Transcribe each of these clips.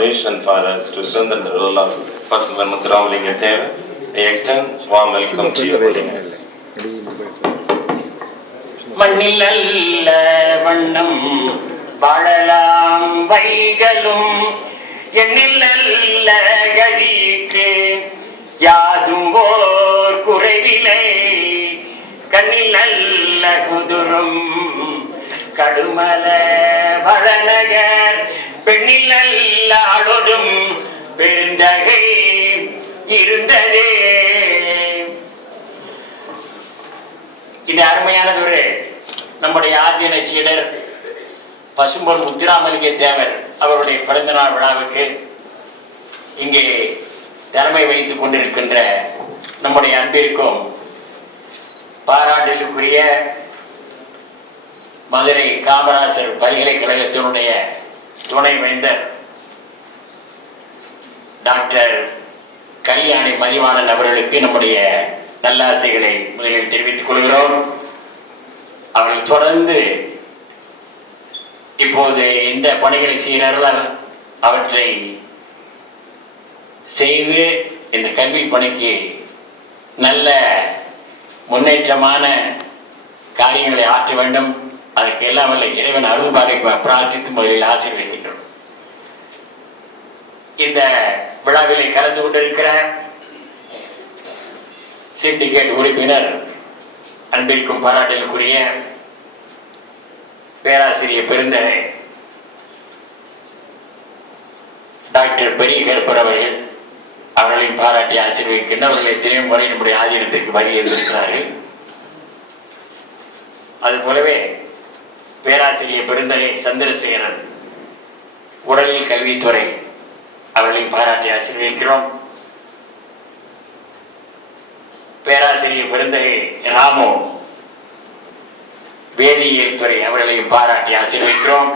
donation for us to strengthen the role of Pastor Muthuramalingam Theva. I extend warm welcome to your holiness. மண்ணில் நல்ல வண்ணம் வாழலாம் வைகளும் எண்ணில் நல்ல கதிக்கு யாதும் ஓர் குறைவிலை கண்ணில் நல்ல குதுரும் கடுமல வளநகர் பெண்ணில் நல்ல ஆளொடும் பெருந்தகை இருந்ததே. இந்த அருமையானதொரு நம்முடைய ஆதீன சீடர் பசும்பொன் முத்துராமலிங்க தேவர் அவருடைய பிறந்தநாள் விழாவுக்கு இங்கே தலைமை வைத்துக் கொண்டிருக்கின்ற நம்முடைய அன்பிற்கும் பாராட்டுக்குரிய மதுரை காமராசர் பல்கலைக்கழகத்தினுடைய துணை வேந்தர் டாக்டர் கல்யாணி மதிவாணன் அவர்களுக்கு நம்முடைய நல்லாசைகளை முதலில் தெரிவித்துக் கொள்கிறோம். அவர்கள் தொடர்ந்து இப்போது இந்த பணிகளை செய்கிறார்கள் அவற்றை செய்து இந்த கல்வி பணிக்கு நல்ல முன்னேற்றமான காரியங்களை ஆற்ற வேண்டும். அதற்கு எல்லாம் வல்ல இறைவன் அருள்பாரை பிரார்த்தித்து முதலில் ஆசீர்வதிக்கின்றோம். இந்த விழாவிலே கலந்து கொண்டிருக்கிற சிண்டிகேட் உறுப்பினர் அன்பிற்கும் பாராட்டலுக்குரிய பேராசிரியர் பெருந்தகை டாக்டர் பெரிய கருப்பர் அவர்கள் அவர்களையும் பாராட்டி ஆசீர்வதிக்கின்ற அவர்களை எத்தனையோ முறை நம்முடைய ஆதீனத்திற்கு வருகிறார்கள். அது போலவே பேராசிரியர் பெருந்தகை சந்திரசேகரன் உடலில் கல்வித்துறை அவர்களையும் பாராட்டி ஆசீர்வதிக்கிறோம். பேராசிரியர் பெருந்தகை ராமு வேதியியல் துறை அவர்களையும் பாராட்டி ஆசீர்வதிக்கிறோம்.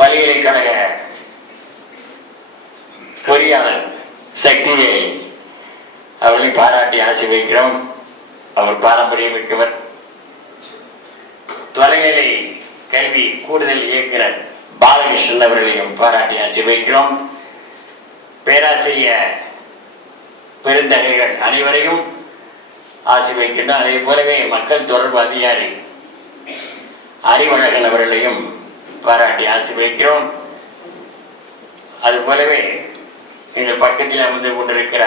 பல்கலைக்கழக பொறியாளர் சக்திவேல் அவர்களை பாராட்டி ஆசீர்வதிக்கிறோம். அவர் பாரம்பரியமிக்கவர். தொலைநிலை கல்வி கூடுதல் இயக்குனர் பாலகிருஷ்ணன் அவர்களையும் பாராட்டி ஆசீர்வதிக்கிறோம். பேராசிரியர் பெருந்தகைகள் அனைவரையும் ஆசீர்வதிக்கின்றோம். அதே போலவே மக்கள் தொடர்பு அதிகாரி அறிவழகன் அவர்களையும் பாராட்டி ஆசீர்வதிக்கிறோம். அது போலவே எங்கள் பக்கத்தில் அமர்ந்து கொண்டிருக்கிற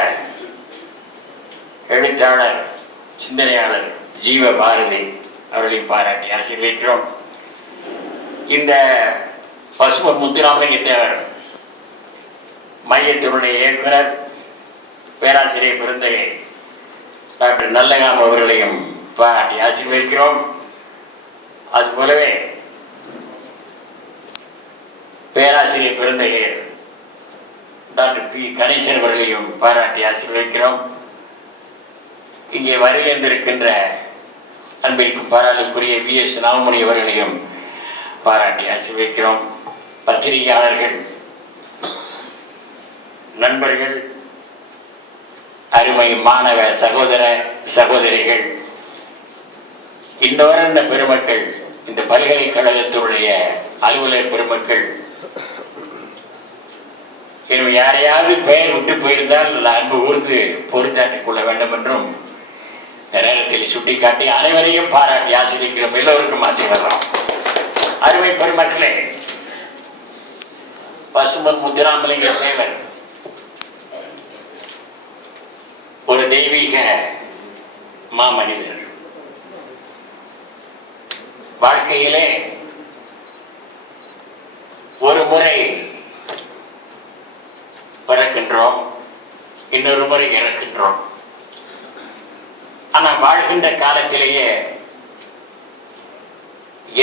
எழுத்தாளர் சிந்தனையாளர் ஜீவ பாரதி அவர்களையும் பாராட்டி ஆசீர்வதிக்கிறோம். இந்த பசும்பொன் முத்துராமலிங்க தேவர் மையத்தினுடைய இயக்குனர் பேராசிரியர் பெருந்தகை டாக்டர் நல்லகாம் அவர்களையும் பாராட்டி ஆசீர்வதிக்கிறோம். அது போலவே பேராசிரியர் பெருந்தகை டாக்டர் பி கணேசன் அவர்களையும் பாராட்டி ஆசீர்வதிக்கிறோம். இங்கே வருகின்றிருக்கின்ற அன்பிற்கு பாராளுக்குரிய VS நாகமணி அவர்களையும் பாராட்டி ஆசீர்வதிக்கிறோம். பத்திரிகையாளர்கள், நண்பர்கள், அருமை மாணவ சகோதர சகோதரிகள், இன்னொரு பெருமக்கள், இந்த பல்கலைக்கழகத்தினுடைய அலுவலர் பெருமக்கள், யாரையாவது பெயர் விட்டு போயிருந்தால் அன்பு ஊர்ந்து பொறுத்தாட்டிக் கொள்ள வேண்டும் என்றும் நேரத்தில் சுட்டிக்காட்டி அனைவரையும் பாராட்டி ஆசீர்வதிக்கிறோம். எல்லோருக்கும் ஆசீர்வாதம். அருமை பெருமக்களே, பசும்பொன் முத்துராமலிங்க தேவர் ஒரு தெய்வீக மாமனிதர். வாழ்க்கையிலே ஒரு முறை பிறக்கின்றோம், இன்னொரு முறை இறக்கின்றோம். ஆனா வாழ்கின்ற காலத்திலேயே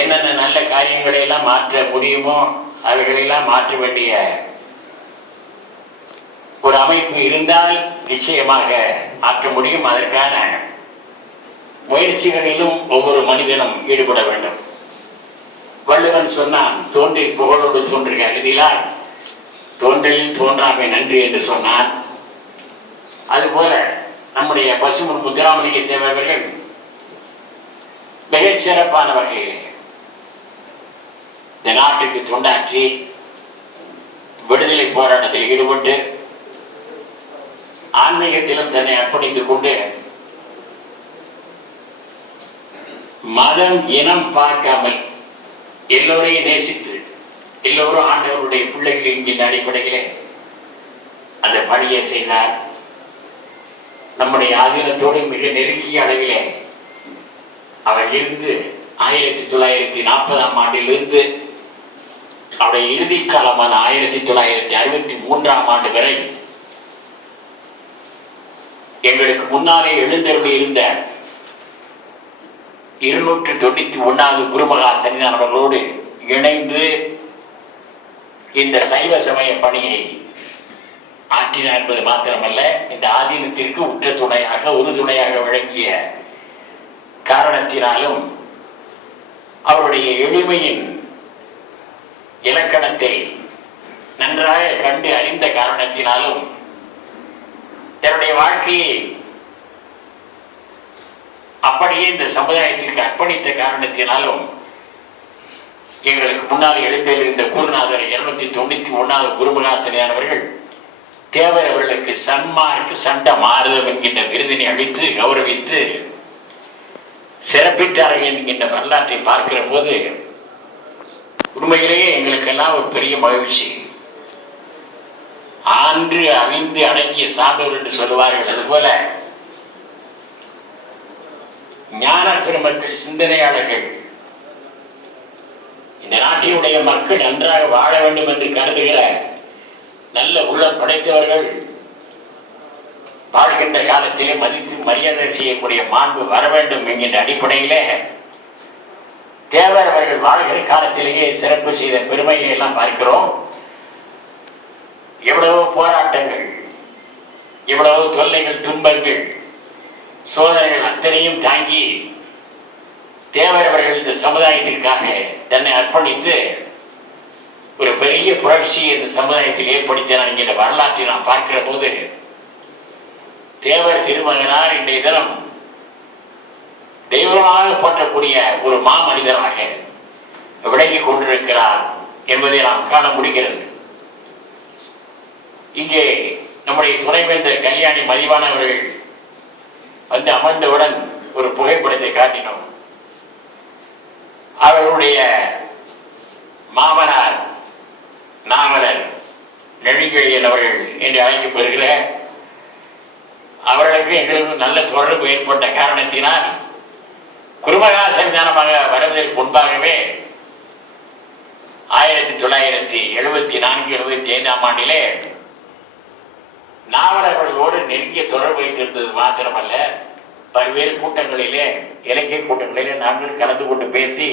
என்னென்ன நல்ல காரியங்களை எல்லாம் மாற்ற முடியுமோ அவைகளெல்லாம் மாற்ற வேண்டிய ஒரு அமைப்பு இருந்தால் நிச்சயமாக ஆற்ற முடியும். அதற்கான முயற்சிகளிலும் ஒவ்வொரு மனிதனும் ஈடுபட வேண்டும். வள்ளுவன் சொன்னான், தோன்றி புகழோடு தோன்றுக அகதிலார் தோன்றலில் தோன்றாமை நன்றி என்று சொன்னான். அதுபோல நம்முடைய பசும்பொன் முத்துராமலிங்க தேவர்கள் மிகச் சிறப்பான வகையிலே இந்த நாட்டுக்கு தொண்டாற்றி விடுதலை போராட்டத்தில் ஈடுபட்டு ஆன்மீகத்திலும் தன்னை அர்ப்பணித்துக் கொண்டு மதம் இனம் பார்க்காமல் எல்லோரையும் நேசித்து எல்லோரும் ஆண்டவருடைய பிள்ளைகள் என்கின்ற அடிப்படையிலே அந்த பணியை செய்தார். நம்முடைய ஆதீனத்தோடு மிக நெருங்கிய அளவிலே அவர் இருந்து 1940ஆம் ஆண்டிலிருந்து அவருடைய இறுதி காலமான 1963ஆம் ஆண்டு வரை எங்களுக்கு முன்னாலே எழுந்தருளி இருந்த 291வது குருமகா சன்னிதானம் அவர்களோடு இணைந்து இந்த சைவ சமய பணியை ஆற்றினார் என்பது மாத்திரமல்ல, இந்த ஆதீனத்திற்கு உற்ற துணையாக உறுதுணையாக விளங்கிய காரணத்தினாலும் அவருடைய எளிமையின் இலக்கணத்தை நன்றாக கண்டு அறிந்த காரணத்தினாலும் தன்னுடைய வாழ்க்கையை அப்படியே இந்த சமுதாயத்திற்கு அர்ப்பணித்த காரணத்தினாலும் எங்களுக்கு முன்னால் எழுந்திருந்த குருநாதர் 291வது குருமகாசனியானவர்கள் தேவர் அவர்களுக்கு சன்மார்க்கு சண்ட மாறுதம் என்கின்ற விருதினை அளித்து கௌரவித்து சிறப்பித்தார்கள் என்கின்ற வரலாற்றை பார்க்கிற போது உண்மையிலேயே எங்களுக்கெல்லாம் ஒரு பெரிய மகிழ்ச்சி. ஆன்று அவிந்து அடங்கிய சான்றோர் என்று சொல்லுவார்கள். அதுபோல ஞான பெருமக்கள், சிந்தனையாளர்கள், இந்த நாட்டினுடைய மக்கள் நன்றாக வாழ வேண்டும் என்று கருதுகிற நல்ல உள்ளம் படைத்தவர்கள் வாழ்கின்ற காலத்திலே மதித்து மரியாதை செய்யக்கூடிய மாண்பு வர வேண்டும் என்கின்ற அடிப்படையிலே தேவர் அவர்கள் வாழ்கிற காலத்திலேயே சிறப்பு செய்த பெருமையை எல்லாம் பார்க்கிறோம். எவ்வளவு போராட்டங்கள், எவ்வளவு தொல்லைகள், துன்பங்கள், சோதனைகள் அத்தனையும் தாங்கி தேவர் அவர்கள் இந்த சமுதாயத்திற்காக தன்னை அர்ப்பணித்து ஒரு பெரிய புரட்சியை இந்த சமுதாயத்தில் ஏற்படுத்தினார் என்கிற வரலாற்றை நாம் பார்க்கிற போது தேவர் திருமகனார் இன்றைய தினம் தெய்வமாக போற்றக்கூடிய ஒரு மாமனிதராக விளங்கிக் கொண்டிருக்கிறார் என்பதை நாம் காண முடிகிறது. இங்கே நம்முடைய துணைவேந்தர் கல்யாணி மதிவான அவர்கள் வந்து அமர்ந்தவுடன் ஒரு புகைப்படத்தை காட்டினோம். அவர்களுடைய மாமனார் நாவலர் நெடுஞ்செழியன் அவர்கள் என்று அழைக்கப்படுகிற அவர்களுக்கு எங்களுக்கு நல்ல தொடர்பு ஏற்பட்ட காரணத்தினால் குருமகா சன்னிதானமாக வருவதற்கு முன்பாகவே 1974-75ஆம் ஆண்டிலே நாவலர்களோடு நெருங்கிய தொடர்பு வைத்திருந்தது மாத்திரமல்ல, பல்வேறு கூட்டங்களிலே, இலக்கிய கூட்டங்களிலே நாங்கள் கலந்து கொண்டு பேசி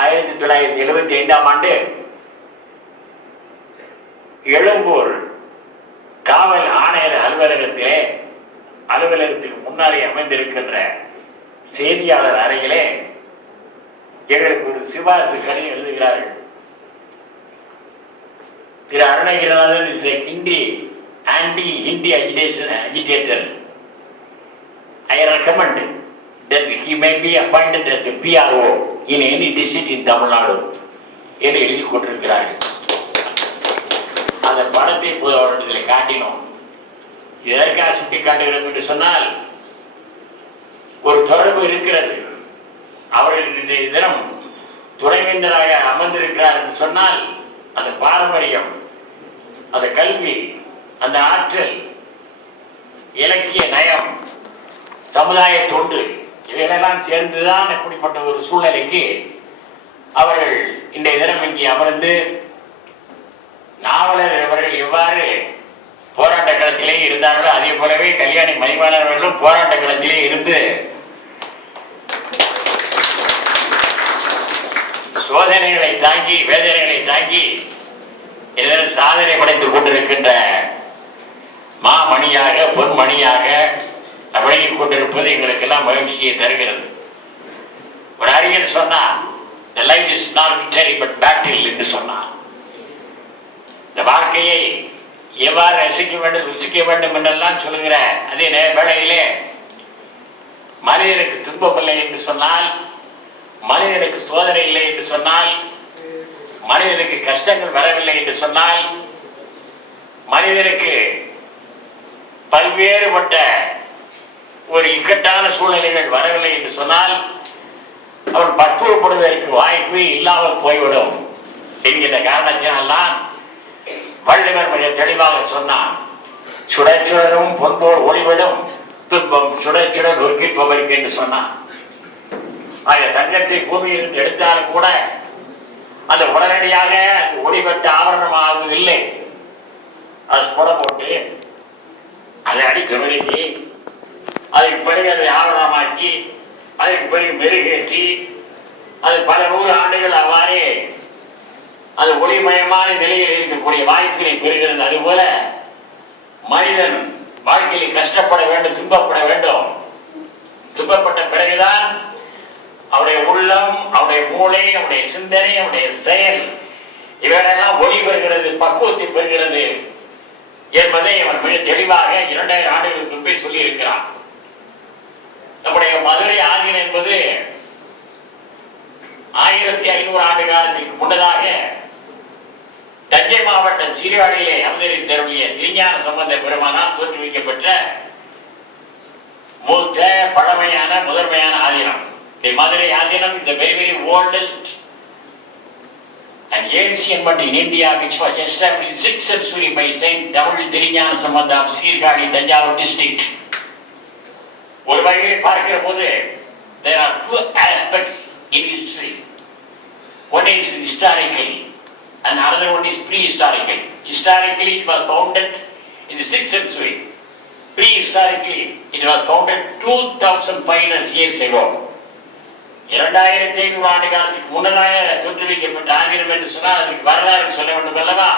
1975ஆம் ஆண்டு எழும்பூர் காவல் ஆணையர் அலுவலகத்துக்கு முன்னாலே அமைந்திருக்கின்ற செய்தியாளர் அறையிலே எங்களுக்கு ஒரு சிபாரிசு கடிதம் எழுதுகிறார்கள். திரு Arunagirinathan is a anti-Hindi agitator. I recommend that he may be appointed as a PRO in any district in Tamil Nadu என்று எழுதி கொண்டிருக்கிறார்கள். அந்த படத்தை இப்போது அவர்களிடத்தில் காட்டினோம். எதற்காக சுட்டி காட்டுகிறோம் என்று சொன்னால், ஒரு தொடர்பு இருக்கிறது. அவர்கள் இன்றைய தினம் துணைவேந்தராக அமர்ந்திருக்கிறார் என்று சொன்னால் அந்த பாரம்பரியம், அந்த கல்வி, அந்த ஆற்றல், இலக்கிய நயம், சமுதாய தொண்டு இவைகளெல்லாம் சேர்ந்துதான் இப்படிப்பட்ட ஒரு சூழ்நிலைக்கு அவர்கள் இன்றைய தினம் இங்கே அமர்ந்து நாவலர் அவர்கள் எவ்வாறு போராட்ட களத்திலே இருந்தார்களோ அதே போலவே கல்யாணி மதிவானவர்களும் போராட்ட களத்திலே இருந்து சோதனைகளை தாங்கி, வேதனைகளை தாங்கி சாதனை படைத்துக் கொண்டிருக்கின்ற மாமணியாக, பொன்மணியாக விளங்கிக் கொண்டிருப்பது எங்களுக்கு எல்லாம் மகிழ்ச்சியை தருகிறது. ஒரு அறிஞர் சொன்னார், the life is not victory but battle என்று சொன்னார். இந்த வாழ்க்கையை எவ்வாறு ரசிக்க வேண்டும், ருசிக்க வேண்டும் என்றெல்லாம் சொல்லுகிற அதே வேளையிலே மனிதனுக்கு துன்பமில்லை என்று சொன்னால் மனிதனுக்கு சோதனை இல்லை என்று சொன்னால், மனிதனுக்கு கஷ்டங்கள் வரவில்லை என்று சொன்னால், மனிதனுக்கு பல்வேறுபட்ட ஒரு இக்கட்டான சூழ்நிலைகள் வரவில்லை என்று சொன்னால் அவன் பக்குவப்படுவதற்கு வாய்ப்பு இல்லாமல் போய்விடும் என்கிற காரணத்தினால்தான் வள்ளுவர் மிக தெளிவாக சொன்னான், சுடச்சுடரும் பொன்போல் ஒளிவிடும் துன்பம் சுடச்சுடர் நொறுக்கிப்பவருக்கு என்று சொன்னான். ஆக தங்கத்தை பூமியிலிருந்து எடுத்தாலும் கூட அது உடனடியாக ஒளிபெற்ற ஆவரணம் ஆகுவதில்லை. அது புட போட்டு அதை அடிக்க மெருகி அதுக்கு பிறகு அதை ஆவரணமாக்கி அதுக்கு பிறகு மெருகேற்றி அது பல 100 ஆண்டுகள் அவ்வாறே அது ஒளிமயமான நிலையில் இருக்கக்கூடிய வாய்ப்பினை பெறுகிறது. அதுபோல மனிதன் வாழ்க்கையில் கஷ்டப்பட வேண்டும், துன்பப்பட வேண்டும். துன்பப்பட்ட பிறகுதான் அவருடைய உள்ளம், அவருடைய மூளை, அவருடைய சிந்தனை, அவருடைய செயல் இவையெல்லாம் ஒளி பெறுகிறது, பக்குவத்தை பெறுகிறது என்பதை அவன் மிக தெளிவாக 2000 ஆண்டுகளுக்கு முன்பே சொல்லி இருக்கிறான். நம்முடைய மதுரை ஆதீனம் என்பது 1500 ஆண்டு காலத்திற்கு முன்னதாக தஞ்சை மாவட்டம் சீர்காழியிலே அவதரித்தருடைய திருஞான சம்பந்த பெருமானால் தோற்றுவிக்கப்பட்ட மூத்த பழமையான முதன்மையான ஆதீனம். The Madurai Adinam is the very, very oldest and ancient one in India, which was established in 6th century by Saint Tamil Thiriñana Sambandha of Sirgali, Thanjavur district. ஒரு வகையை பார்க்கிற போது there are 2 aspects in history. One is historical and another one is prehistorical. Historically it was founded in the 6th century. Prehistorically it was founded 2500 years ago. 2500 ஆண்டு காலத்துக்கு முன்னதாக தோற்றுவிக்கப்பட்ட ஆதீனம் என்று சொன்னால் அதற்கு வரலாறு சொல்ல வேண்டும் அல்லவா,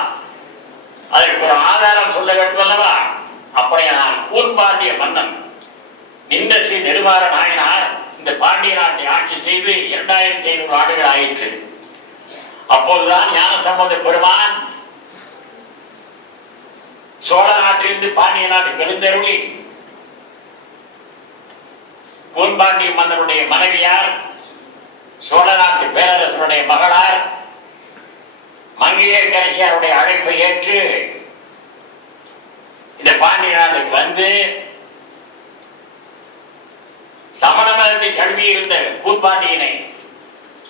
அதற்கு ஒரு ஆதாரம் சொல்ல வேண்டும் அல்லவா. அப்படியானால் கூன்பாண்டிய மன்னன் நிந்தசி நெடுமாற நாயனார் இந்த பாண்டிய நாட்டை ஆட்சி செய்து 2500 ஆண்டுகள் ஆயிற்று. அப்போதுதான் ஞான சம்பந்த பெருமான் சோழ நாட்டிலிருந்து பாண்டிய நாட்டுக்கு எழுந்தருளி கூன்பாண்டிய மன்னருடைய மனைவியார், சோழ நாட்டு பேரரசருடைய மகளார் மங்கையர்க்கரசியாருடைய அழைப்பை ஏற்று இந்த பாண்டிய நாட்டுக்கு வந்து சமண மதத்தை தழுவி இருந்த கூன்பாண்டியனை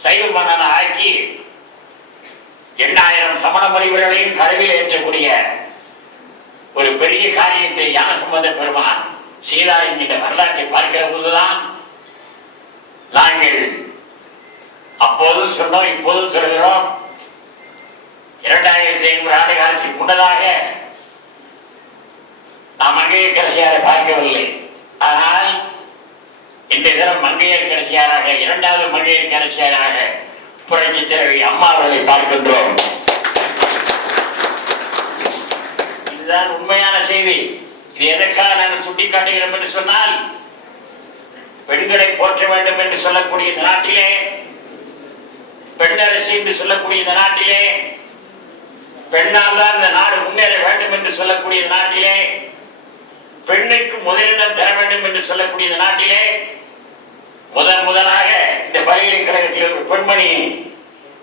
சைவ மன்னனை ஆக்கி 8000 சமண முனிவர்களையும் கருவில் ஏற்றக்கூடிய ஒரு பெரிய காரியத்தை ஞானசம்பந்த பெருமான் செய்தார் என்கின்ற வரலாற்றை பார்க்கிற போதுதான் நாங்கள் அப்போது சொன்னோம், இப்போது சொல்கிறோம், 2500 ஆண்டு காலத்துக்கு முன்னதாக நாம் மங்கையர்க்கரசியாரை பார்க்கவில்லை. ஆனால் இன்றைய தினம் மங்கையர்க்கரசியாராக, 2வது மங்கையர்க்கரசியாராக புரட்சி தலைவி அம்மா அவர்களை பார்க்கின்றோம். இதுதான் உண்மையான செய்தி. இது எதற்காக நாங்கள் சுட்டிக்காட்டுகிறோம் என்று சொன்னால், பெண்களை போற்ற வேண்டும் என்று சொல்லக்கூடிய இந்த நாட்டிலே, பெண்ணரசி என்று சொல்லக்கூடிய இந்த நாட்டிலே, பெண்ணால் தான் இந்த நாடு முன்னேற வேண்டும் என்று சொல்லக்கூடிய இந்த நாட்டிலே, பெண்ணுக்கு முதலிடம் தர வேண்டும் என்று சொல்லக்கூடிய இந்த நாட்டிலே முதலாக இந்த பல்கலைக்கழகத்தில் ஒரு பெண்மணி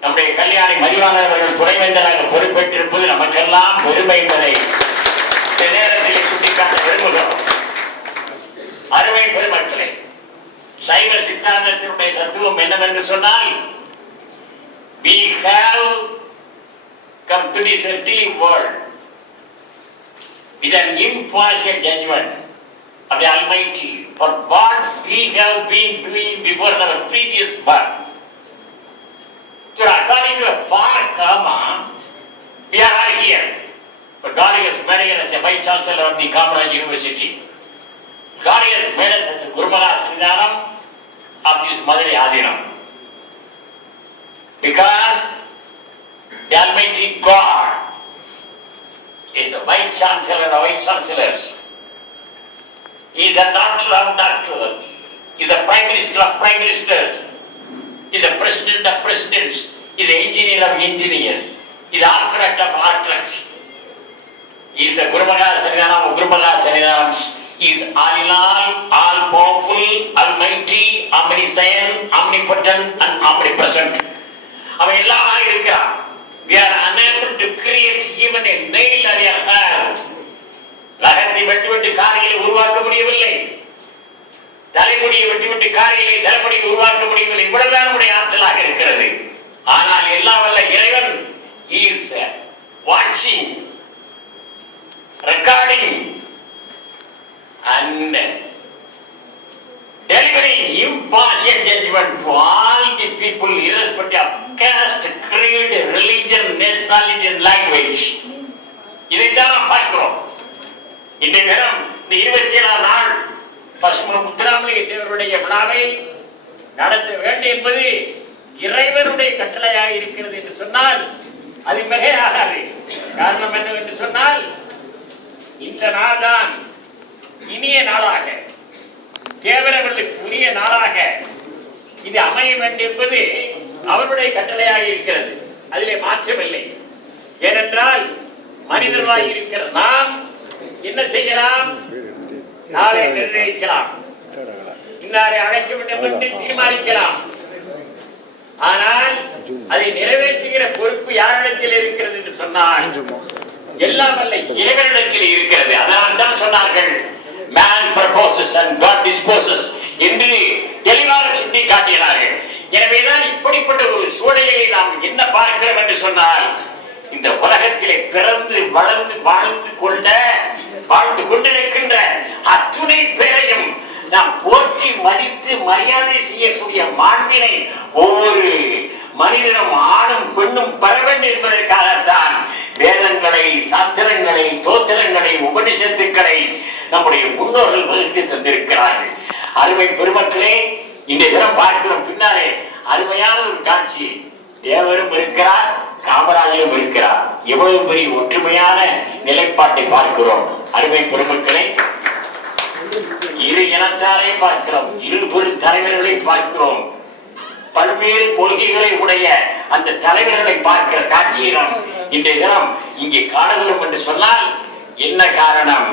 நம்முடைய கல்யாணி மதிவாணன் அவர்கள் துணைவேந்தராக பொறுப்பேற்றிருப்பது நமக்கெல்லாம் பெருமை என்பதை இந்த நேரத்தில் சுட்டிக்காட்ட விரும்புகிறோம். அருமை பெருமக்களே, சைவ சித்தாந்தத்தினுடைய தத்துவம் என்னவென்று சொன்னால், we have come to this earthly world with an impartial judgment of the Almighty for what we have been doing before our previous birth. So according to a far karma, we are all here. But God has made us as a Vice Chancellor of the Kamaraj University. God has made us as a Gurumara Sridharam of this Madurai Adinam. Because the Almighty God is the Vice Chancellor of Vice Chancellors. He is a doctor of doctors. He is a Prime Minister of Prime Ministers. He is a President of Presidents. He is an Engineer of Engineers. He is an Architect of Architects. He is a Gurumara Sridharam of Gurumara Sridharams is all in all powerful, almighty, omniscient, omnipotent and omnipresent. அவன் எல்லாம் இருக்கிறான். We are unable to create even a nail or a hair. லகத்தை வெட்டி காரிகளை உருவாக்க முடியவில்லை. தலைமுடியை வெட்டி காரிகளை தலைமுடியை உருவாக்க முடியவில்லை. இவ்வளவுதான் நம்முடைய ஆற்றலாக இருக்கிறது. ஆனால் எல்லாம் வல்ல இறைவன் is watching, recording and delivering impartial judgment to all the people irrespective of caste, creed, religion, nationality and language. இதைத்தான் நாம் பார்க்கிறோம். இன்றைய தினம் இந்த 27ஆம் நாள் பசும முத்துராமலிங்க தேவருடைய விழாவை நடத்த வேண்டும் என்பது இறைவனுடைய கட்டளையாக இருக்கிறது என்று சொன்னால் அது மிகையாகாது. காரணம் என்னவென்று சொன்னால் இந்த நாள் தான் இனிய நாளாக தேவரவர்களுக்கு உரிய நாளாக இது அமைய வேண்டும் என்பது அவருடைய கட்டளையாக இருக்கிறது. அதிலே மாற்றமில்லை. ஏனென்றால் மனிதர்களாக இருக்கிற நாம் என்ன செய்யலாம்? நாளை நிர்ணயிக்கலாம், இன்னாரை அழைக்க வேண்டும் என்று தீர்மானிக்கலாம். ஆனால் அதை நிறைவேற்றுகிற பொறுப்பு யாரிடத்தில் இருக்கிறது என்று சொன்னால் எல்லாம் வல்ல இறைவனிடத்தில் இருக்கிறது. அதனால் தான் சொன்னார்கள் man proposes and God disposes என்று தெளிவாக சுட்டி காட்டினார்கள். எனவேதான் இப்படிப்பட்ட ஒரு சூழலை நாம் என்ன பார்க்கிறோம் என்று சொன்னால் இந்த உலகத்திலே பிறந்து வளர்ந்து வாழ்ந்து கொண்டிருக்கின்ற அத்துணை பேரையும் நாம் போற்றி மதித்து மரியாதை செய்யக்கூடிய மாண்பினை ஒவ்வொரு மனிதனும் ஆணும் பெண்ணும் பெற வேண்டும் என்பதற்காகத்தான் வேதங்களை, சாத்திரங்களை, தோத்திரங்களை, உபனிஷத்துக்களை நம்முடைய முன்னோர்கள் வகுத்து தந்திருக்கிறார்கள். அருமை பெருமக்களே, இந்த தினம் பார்க்கிறோம். பின்னாலே அருமையான ஒரு காட்சி. தேவரும் இருக்கிறார், காமராஜரும் இருக்கிறார். எவ்வளவு பெரிய ஒற்றுமையான நிலைப்பாட்டை பார்க்கிறோம். அருமை பெருமக்களே, இரு இனத்தாரை பார்க்கிறோம், இரு பெரும் தலைவர்களை பார்க்கிறோம், பல்வேறு கொள்கைகளை உடைய அந்த தலைவர்களை பார்க்கிற காட்சியை நாம் இன்றைய தினம் இங்கே காணுகிறோம் என்று சொன்னால் என்ன காரணம்?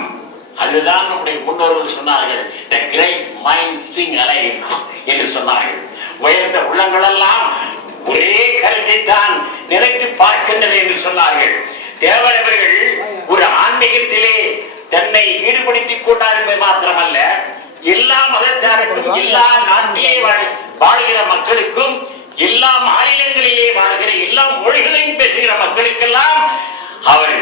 அதுதான் நம்முடைய முன்னோர்கள் சொன்னார்கள், the great minds think alike என்று சொன்னார்கள். உயர்ந்த உள்ளங்கள் எல்லாம் ஒரே கருத்தை தான் நினைத்து பார்க்கின்றன என்று சொன்னார்கள். தேவரவர்கள் ஒரு ஆன்மீகத்திலே தன்னை ஈடுபடுத்திக் கொண்டார் என்பது மாத்திரமல்ல, எல்லா மதத்தாருக்கும், எல்லா நாட்டிலே வாழ்கிற மக்களுக்கும், எல்லா மாநிலங்களிலே வாழ்கிற எல்லா மொழிகளையும் பேசுகிற மக்களுக்கெல்லாம் அவர்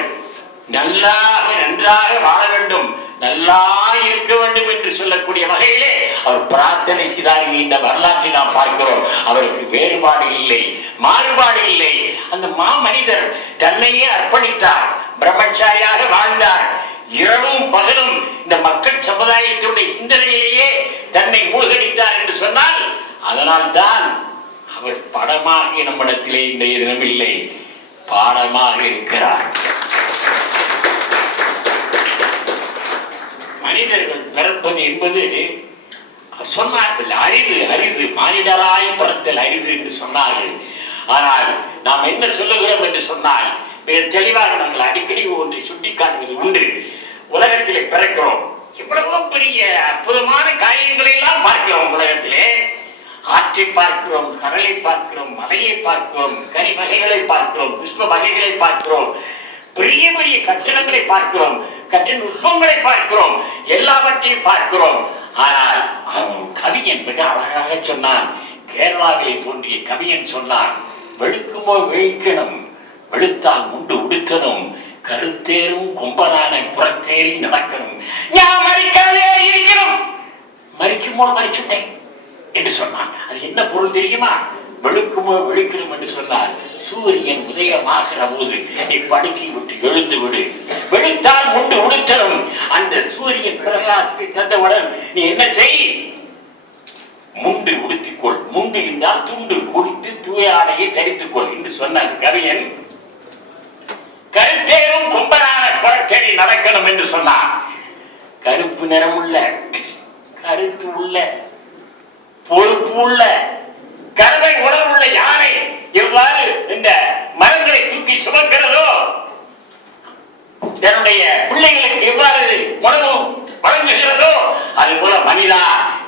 நன்றாக வாழ வேண்டும், நல்லா இருக்க வேண்டும் என்று சொல்லக்கூடிய வகையிலே அவர் பிரார்த்தனை செய்தார். இந்த வரலாற்றை நாம் பார்க்கிறோம். அவருக்கு வேறுபாடு இல்லை, மாறுபாடு இல்லை. அந்த மாமனிதர் தன்னையே அர்ப்பணித்தார், பிரம்மச்சாரியாக வாழ்ந்தார். இரவும் பகலும் இந்த மக்கள் சமுதாயத்தினுடைய சிந்தனையிலேயே தன்னை மூழ்கடித்தார் என்று சொன்னால் அதனால் தான் அவர் படமாக நம்மிடத்திலே இன்றைய தினம் இல்லை, பாடமாக இருக்கிறார். மனிதர்கள் பிறப்பது என்பது சொன்னார்கள் அரிது, மானிடராய் பிறத்தல் அரிது என்று சொன்னார்கள். ஆனால் நாம் என்ன சொல்லுகிறோம் என்று சொன்னால் மிக தெளிவாக நாங்கள் அடிக்கடி ஒன்றை சுட்டிக்காட்டுவது உண்டு. உலகத்திலே பிறக்கிறோம், இவ்வளவு பெரிய அற்புதமான காரியங்களை எல்லாம் பார்க்கிறோம். உலகத்திலே ஆற்றை பார்க்கிறோம், கடலை பார்க்கிறோம், மலையை பார்க்கிறோம், கனி வகைகளை பார்க்கிறோம், புஷ்ப வகைகளை பார்க்கிறோம், பெரிய பெரிய கட்டிடங்களை பார்க்கிறோம், கட்டிட நுட்பங்களை பார்க்கிறோம், எல்லாவற்றையும் பார்க்கிறோம். ஆனால் கவிஞன் மிக அழகாக சொன்னான். கேரளாவிலே தோன்றிய கவிஞன் சொன்னான், வெளுக்குமோ வெளுக்கணும், வெளுத்தால் முண்டு உடுத்தணும், கருத்தேரும் கும்பனான புறத்தேறி நடக்கணும், நான் மறிக்காதே இருக்கணும், மறிக்குமோ மறிச்சுட்டேன் என்று சொன்னான். அது என்ன பொருள் தெரியுமா? வெளுக்குமோ வெளுக்கணும் என்று சொன்னார். சூரியன் உதயமாகிற போது நீ படுக்கை விட்டு எழுந்து விடு, வெளுத்தால் முண்டு உடுத்தணும். அந்த சூரியன் பிரகாசத்தை தந்தவுடன் நீ என்ன செய்? முண்டு உடுத்திக்கொள். முண்டு என்றால் துண்டு, குளித்து தூய ஆடையை தரித்துக்கொள் என்று சொன்னார் கவிஞன். கருத்தேரும் கும்பனான புறத்தேறி நடக்கணும் என்று சொன்னார். கருப்பு நிறம் உள்ள, கருத்து உள்ள, பொறுப்பு உள்ள, கருவை உணர்வுள்ள யானை எவ்வாறு இந்த மரங்களை தூக்கி சுமக்கிறதோ, தன்னுடைய பிள்ளைகளுக்கு எவ்வாறு உணவு வழங்குகிறதோ, மனிதா,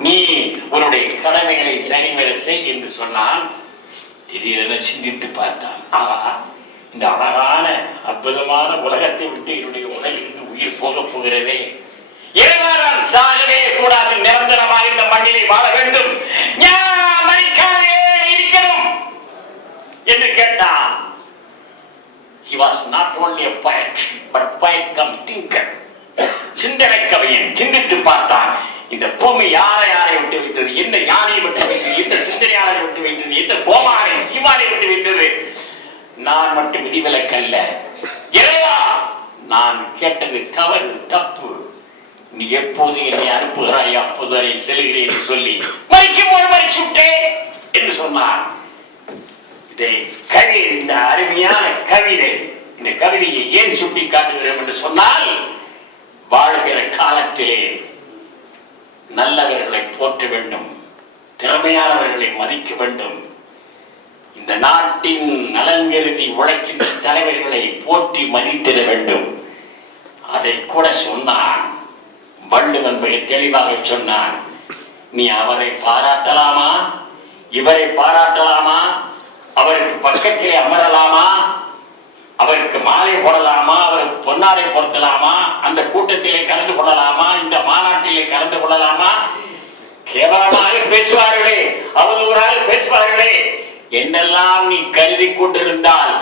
நீ உன்னுடைய கடமைகளை சரிவர செய் என்று சொன்னான். திடீரென சிந்தித்து பார்த்தான். இந்த அழகான அற்புதமான உலகத்தை விட்டு என்னுடைய உலகிலிருந்து உயிர் போக போகிறதே, இறைவன் சாகவே கூடாது, நிரந்தரமாக இந்த மண்ணிலே வாழ வேண்டும், மறிக்காதே இருக்கணும் என்று கேட்டான். He was not only a poet, but poet cum thinker. சிந்தனை கவியன். சிந்தித்து பார்த்தான், இந்த பூமி யாரை விட்டு வைத்தது, என்ன ஞானியை விட்டு வைத்தது, எந்த சிந்தனையாளரை விட்டு வைத்தது, எந்த கோமாரை சீமானை விட்டு வைத்தது. நான் மட்டும் விதிவிலக்கல்ல. இறைவா, நான் கேட்டது தவறு, தப்பு. நீ எப்போது என்னை அனுப்புகிறாய் அப்போது செல்கிறேன் என்று சொல்லி மறிக்கும் போது மறிச்சுட்டே என்று சொன்னார். இதை கவிதை, இந்த அருமையான கவிதை, இந்த கவிதையை ஏன் சுட்டி காட்டுகிறோம் என்று சொன்னால், வாழ்கிற காலத்திலே நல்லவர்களை போற்ற வேண்டும், திறமையானவர்களை மதிக்க வேண்டும். இந்த நாட்டின் நலன் கருதி உழைக்கின்ற தலைவர்களை போற்றி மதித்திட வேண்டும். அதை கூட சொன்னான் வள்ளுவன் மிக தெளிவாக சொன்னான். நீ அவரை பாராட்டலாமா, இவரை பாராட்டலாமா, அவருக்கு பக்கத்திலே அமரலாமா, அவருக்கு மாலை போடலாமா, அவருக்கு பொன்னாடை பொருத்தலாமா, அந்த கூட்டத்திலே கலந்து கொள்ளலாமா, இந்த மாநாட்டிலே கலந்து கொள்ளலாமா, கேவலமாக பேசுவார்களே, அவதூறாக பேசுவார்களே, என்னெல்லாம் நீ கருதி கொண்டிருந்தால்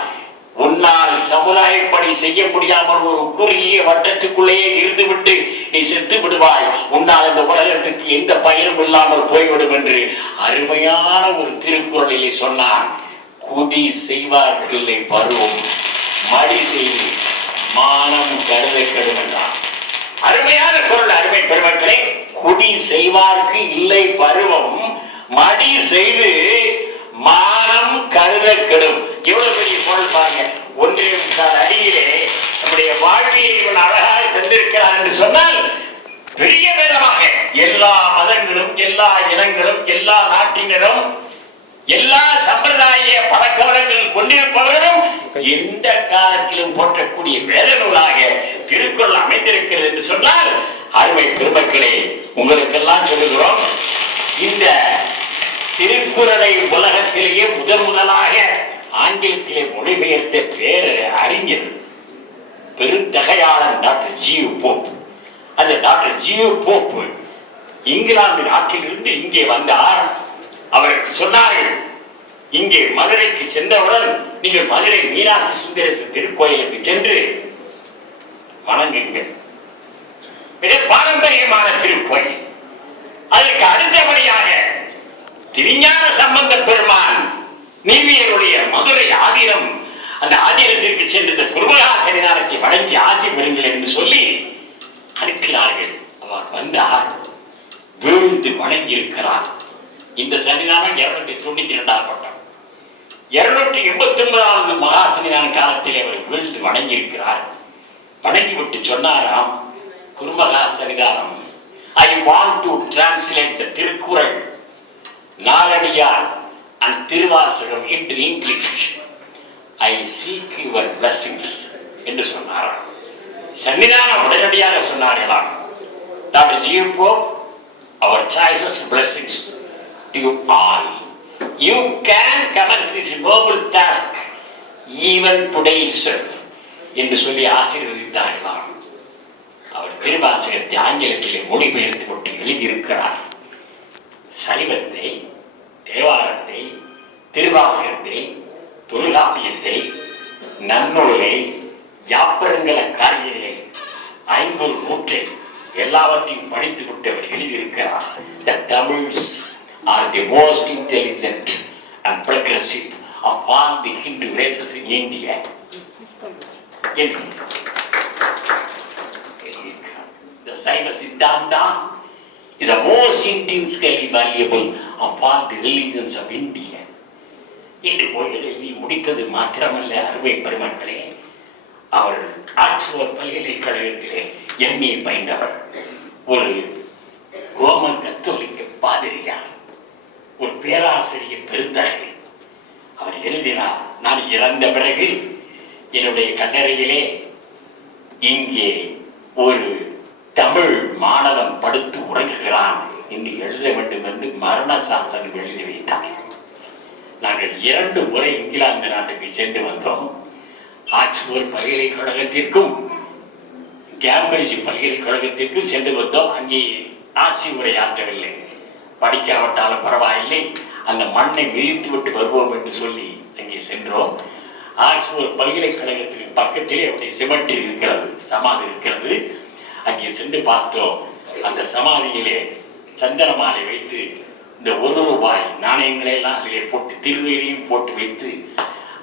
உன்னால் சமுதாய பணி செய்ய முடியாமல் ஒரு குறுகிய வட்டத்துக்குள்ளேயே இருந்துவிட்டு நீ செத்து விடுவாய். உன்னால் இந்த உலகத்துக்கு எந்த பயனும் இல்லாமல் போய்விடும் என்று அருமையான ஒரு திருக்குறளிலே சொன்னான். குடி செய்வார்க்கு இல்லை பருவம், மடி செய்து மானம் கருத கெடும் என்றான். அருமையான குறள். அருமை பெருமக்களே, குடி செய்வார்க்கு இல்லை பருவம், மடி செய்து மானம் கருத கெடும். எவ்வளவு பெரிய குறள் பாருங்க. ஒன்றே முக்கால் அடியிலே நம்முடைய வாழ்வியை இவன் அழகாக தந்திருக்கிறார் என்று சொன்னால், பெரிய விதமாக எல்லா மதங்களும், எல்லா இனங்களும், எல்லா நாட்டினரும், எல்லா சம்பிரதாய பழக்க வழக்கங்கள் கொண்டிருப்பவர்களும் எந்த காலத்திலும் போற்றக்கூடிய வேத நூலாக திருக்குறள் அமைந்திருக்கிறது என்று சொன்னால், அருமை பெருமக்களே, உங்களுக்கெல்லாம் சொல்லுகிறோம், இந்த திருக்குறளை உலகத்திலேயே முதலாக ஆங்கிலத்திலே மொழிபெயர்த்த பேர அறிஞர் பெருந்தகையாளர் டாக்டர் ஜியு போப். அந்த டாக்டர் ஜியு போப் இங்கிலாந்து நாட்டிலிருந்து இங்கே வந்தார். அவருக்கு சொன்னார்கள், இங்கே மதுரைக்கு சென்றவுடன் நீங்கள் மதுரை மீனாட்சி சுந்தரேச திருக்கோயிலுக்கு சென்று வணங்குங்கள். மிக பாரம்பரியமான திருக்கோயில். அதற்கு அடுத்தபடியாக திருஞான சம்பந்த பெருமான் நீவியருடைய மதுரை ஆதீனம், அந்த ஆதீனத்திற்கு சென்று இந்த குருமகாசனிதானத்தை வழங்கி ஆசி பெறுங்கள் என்று சொல்லி அனுப்பினார்கள். அவர் வந்தார், வீழ்ந்து வணங்கி இருக்கிறார். இந்த சன்னிதானம் 292 பட்டம். 289வது மகாசனிதான காலத்திலே அவர் வீழ்ந்து வணங்கி இருக்கிறார். வணங்கிவிட்டு சொன்னாராம், குருமகா சன்னிதானம், I want to translate the Thirukkural, Naladiyar and Thiruvasagam into English. I seek your blessings என்று சொன்னாராம். சன்னிதானம் உடனடியாக சொன்னார்களாம், doctor G Pope, our choices blessings to you all. You can commence this noble task even today itself என்று சொல்லி ஆசீர்வதித்தார்களாம். அவர் திருவாசகத்தை ஆங்கிலத்திலே மொழிபெயர்த்து விட்டு எழுதியிருக்கிறார். சைவத்தை, தேவாரத்தை, திருவாசகத்தை, தொல்காப்பியத்தை, நன்னூலை, யாப்பரங்கல காரியத்தை, 500 நூற்றை எல்லாவற்றையும் படித்து விட்டு அவர் எழுதியிருக்கிறார். The Tamils are the most intelligent and progressive of all the Hindu races in India. The Saiva Siddhanta is the most intrinsically valuable of all the religions of India. என்று எழுதி முடித்தது மாத்திரமல்ல, அருமை பெருமக்களே, அவர் ஆக்ஸ்போர்ட் பல்கலைக்கழகத்திலே MA பயின்றவர். ஒரு Roman கத்தோலிக்க பாதிரியார், ஒரு பேராசிரியர் பெருந்தகை. அவர் எழுதினார், நான் இறந்த பிறகு என்னுடைய கல்லறையிலே இங்கே ஒரு தமிழ் மாணவன் படுத்து உறங்குகிறான் என்று எழுத வேண்டும் என்று மரண சாசனம் எழுதி வைத்தார். நாங்கள் 2 முறை இங்கிலாந்து நாட்டுக்கு சென்று வந்தோம். ஆக்ஸ்போர்ட் பல்கலைக்கழகத்திற்கும் கேம்பிரிட்ஜ் பல்கலைக்கழகத்திற்கும் சென்று வந்தோம். அங்கே ஆட்சி உரையாற்றவில்லை. படிக்காவிட்டாலும் பரவாயில்லை, அந்த மண்ணை விரித்து விட்டு வருவோம் என்று சொல்லி அங்கே சென்றோம். ஆக்ஸ்போர்ட் பல்கலைக்கழகத்திற்கு பக்கத்திலே அவருடைய சிமெண்ட் இருக்கிறது, சமாதி இருக்கிறது. அங்கே சென்று பார்த்தோம். அந்த சமாதியிலே சந்தன மாலை வைத்து இந்த 1 ரூபாய் நாணயங்களை எல்லாம் அதிலே போட்டு திருநீரையும் போட்டு வைத்து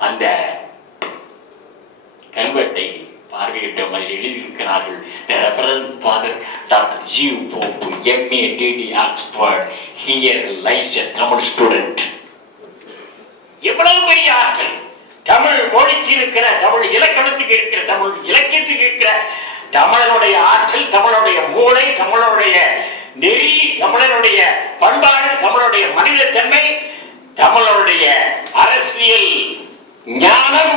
அந்த கல்வெட்டை பார்வையிட்டோம். அதில் எழுதியிருக்கிறார்கள், Father Dr. G. Pope, MA, DD, Oxford, here lies a Tamil student. எவ்வளவு பெரிய ஆற்றல் தமிழ் மொழிக்கு இருக்கிற, தமிழ் இலக்கணத்துக்கு இருக்கிற, தமிழ் இலக்கியத்துக்கு இருக்கிற தமிழனுடைய ஆற்றல், தமிழனுடைய மூளை, தமிழனுடைய நெறி, தமிழனுடைய பண்பாடு, தமிழனுடைய மனிதத்தன்மை, தமிழனுடைய அரசியல் ஞானம்,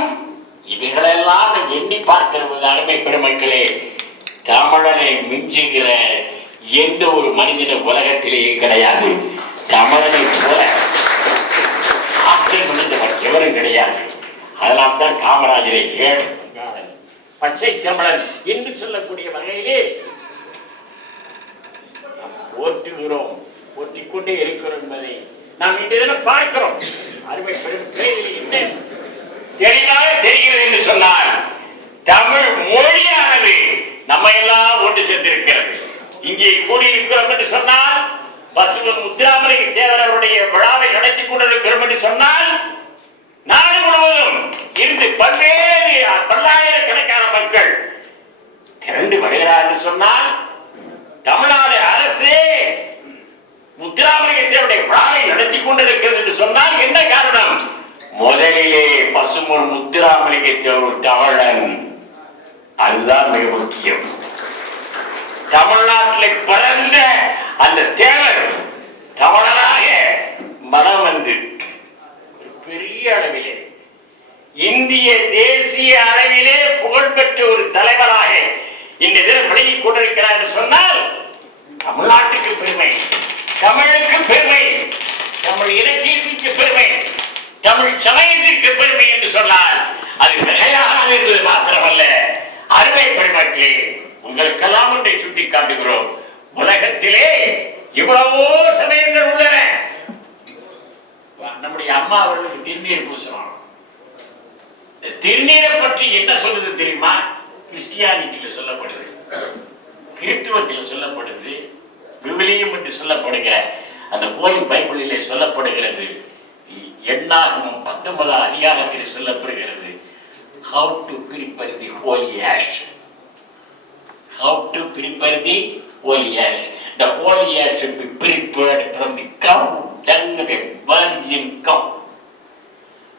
இவைகளெல்லாம் எண்ணி பார்க்கிறது. அருமை பெருமக்களே, தமிழனை மிஞ்சுகிற எந்த ஒரு மனிதன உலகத்திலேயே கிடையாது. தமிழனை போல ஆற்றல் மிகுந்தவர் எவரும் கிடையாது. அதனால்தான் காமராஜரை ஏழு பச்சை தமிழன் என்று சொல்லக்கூடிய வகையிலே போற்றுகிறோம், போற்றிக் கொண்டே இருக்கிறோம் என்பதை நாம் இன்றைய தினம் பார்க்கிறோம். அருமை பெருமக்களே, என்ன தெளிவாக தெரிகிறது என்று சொன்னால், தமிழ் மொழியானது நம்ம எல்லாம் ஒன்று சேர்ந்திருக்கிறது. இங்கே கூடியிருக்கிறோம் என்று சொன்னால், பசுவன் முத்துராமலிங்க தேவர் அவருடைய விழாவை நடத்தி கொண்டிருக்கிறோம் என்று சொன்னால், நாடு முழுவதும் இருந்து பல்லாயிரக்கணக்கான மக்கள் திரண்டு வருகிறார் என்று சொன்னால், தமிழ்நாடு அரசு முத்துராமலிங்க தேவருடைய விழாவை நடத்தி கொண்டிருக்கிறது என்று சொன்னால் என்ன காரணம்? முதலிலே பசுமன் முத்துராமலிங்க தேவர் தமிழன், அதுதான் மிக முக்கியம். தமிழ்நாட்டில் பிறந்த அந்த தேவர் தமிழனாக மனம் வந்து பெரிய அளவிலே இந்திய தேசிய அளவிலே புகழ்பெற்ற ஒரு தலைவராக இந்த தினம் விளங்கிக் கொண்டிருக்கிறார் என்று சொன்னால், தமிழ்நாட்டுக்கு பெருமை, தமிழுக்கு பெருமை, தமிழ் இலக்கியத்திற்கு பெருமை, தமிழ் சமயத்திற்கு பெருமை என்று சொன்னால் அது மிகையாக என்பது மாத்திரமல்ல. அருமை பெருமக்களே, உங்களுக்கெல்லாம் ஒன்றை சுட்டி காட்டுகிறோம். உலகத்திலே இவ்வளவோ சமயங்கள் உள்ளன. நம்முடைய அம்மா அவர்களுக்கு திருநீர் பூசணும். திருநீரை பற்றி என்ன சொல்லுது தெரியுமா? கிறிஸ்டியானிட்டியில சொல்லப்படுது, கிறிஸ்துவத்தில் சொல்லப்படுது, விவிலியம் என்று சொல்லப்படுகிற அந்த ஹோலி பைபிளிலே சொல்லப்படுகிறது. எண்ணாகமம் 19ஆம் அதிகாரத்தில் சொல்லப்படுகிறது, how to prepare the holy ash. How to prepare the holy ash. The holy ash should be prepared from the cow dung of a virgin cow.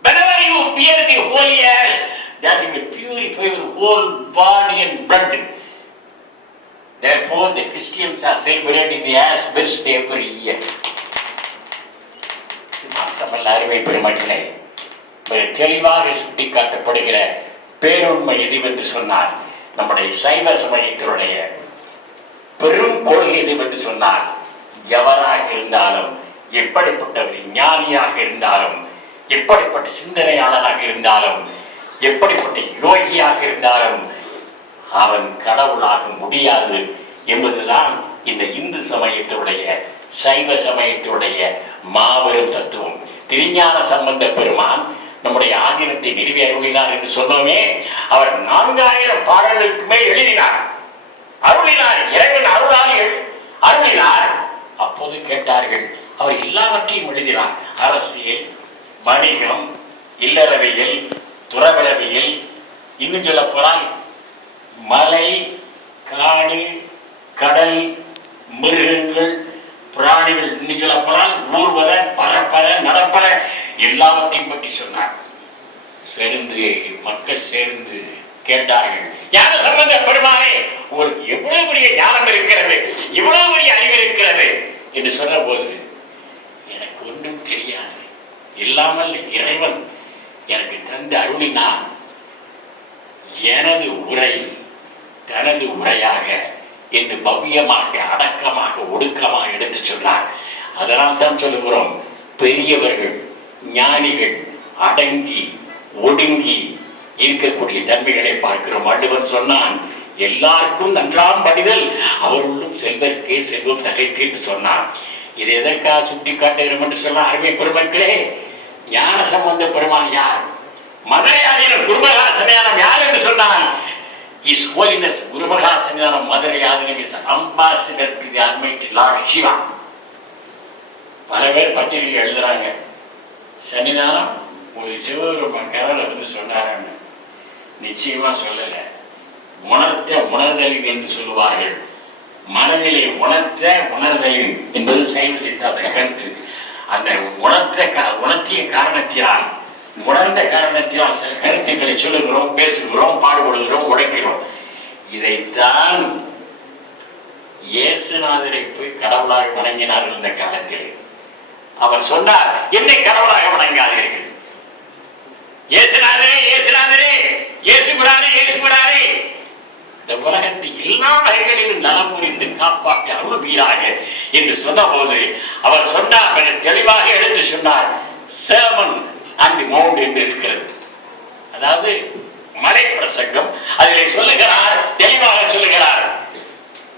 Whenever you bear the holy ash, that will purify your whole body and blood. Therefore, the Christians are celebrating the ash birthday every year. அருமை பெருமக்களே, தெளிவாக சுட்டி காட்டப்படுகிற பேருண்மை எதுவென்று சொன்னால், நம்முடைய சைவ சமயத்தினுடைய பெரும் கொள்கை எதுவென்று சொன்னால், எவராக இருந்தாலும், எப்படிப்பட்ட ஞானியாக இருந்தாலும், எப்படிப்பட்ட சிந்தனையாளராக இருந்தாலும், எப்படிப்பட்ட யோகியாக இருந்தாலும் அவன் கடவுளாக முடியாது என்பதுதான் இந்த இந்து சமயத்தினுடைய சைவ சமயத்தினுடைய மாபெரும் தத்துவம். திருஞான சம்பந்த பெருமான் நம்முடைய ஆதீனத்தை நிறுவி அருளினார் என்று சொன்னோமே, அவர் 4000 பாடல்களுக்கு மேல் எழுதினார், அருளினார். இறைவன் அருளால் அருளினார். அப்போது கேட்டார்கள், அவர் எல்லாவற்றையும் எழுதினார். அரசியல், வணிகம், இல்லறவியல், துறவரவியல், இன்னும் சொல்ல போனால் மலை, காடு, கடல், மிருகங்கள், பிராணிகள், இன்னும் சொல்ல போனால் ஊர்வர, பரப்பர, நடப்பர எல்லாவற்றையும் பற்றி சொன்னார். சேர்ந்து மக்கள் சேர்ந்து கேட்டார்கள், ஞான சம்பந்த பெருமானே, உங்களுக்கு எவ்வளவு பெரிய ஞானம் இருக்கிறது, இவ்வளவு பெரிய அறிவு இருக்கிறது என்று சொன்ன போது, எனக்கு ஒன்றும் தெரியாது, இல்லாமல் இறைவன் எனக்கு தந்த அருளினான். எனது உரை தனது உரையாக என்று பவ்யமாக, அடக்கமாக, ஒடுக்கமாக எடுத்து சொன்னார். அதனால் தான் சொல்லுகிறோம், பெரியவர்கள், ஞானிகள் அடங்கி ஒடுங்கி இருக்கக்கூடிய தன்மைகளை பார்க்கிறோம். வள்ளுவர் சொன்னான், எல்லாருக்கும் நன்றாம் படிதல் அவர்களும் செல்வர்க்கே செல்வம் தகைத்து என்று சொன்னார். இது எதற்காக சுட்டி காட்டுகிறோம் என்று சொல்ல, அருமை பெருமக்களே, ஞான சம்பந்த பெருமான் யார்? மதுரையாதீனம் குருமகா சன்னிதானம் யார் என்று சொன்னான்? His Holiness குருமகா Sannidhanam Madurai Adheenam is ambassador to the Almighty Lord Shiva. பல பேர் பத்திரிகை எழுதுறாங்க, சன்னிதானம் உங்களுக்கு சிவபெருமான் கரல வந்து சொன்னாரான்னு. நிச்சயமா சொல்லல. உணர்த்த உணர்தலின் என்று சொல்லுவார்கள். மனநிலை உணர்த்த உணர்தலின் என்பது சைவ சித்தாந்த கருத்து. அந்த உணர்த்திய காரணத்தினால், உணர்ந்த காரணத்தினால் சில கருத்துக்களை சொல்லுகிறோம், பேசுகிறோம், பாடுபடுகிறோம், உழைக்கிறோம். இதைத்தான் இயேசுநாதரை போய் கடவுளாக வணங்கினார்கள் இந்த காலத்தில். அவர் சொன்னார், என்னை கடவுளாக வணங்காதீர்கள். இயேசுநாதரே, இயேசுநாதரே, இயேசுபிரானே, இயேசுபிரானே, இந்த உலகத்தை எல்லா வகைகளிலும் நலம் புரிந்து காப்பாற்றி அருள்வீராக என்று சொன்ன போது அவர் சொன்னார், தெளிவாக எடுத்து சொன்னார், sermon on the mount என்று இருக்கிறது. அதாவது மலை பிரசங்கம். அதிலே சொல்லுகிறார், தெளிவாக சொல்லுகிறார்,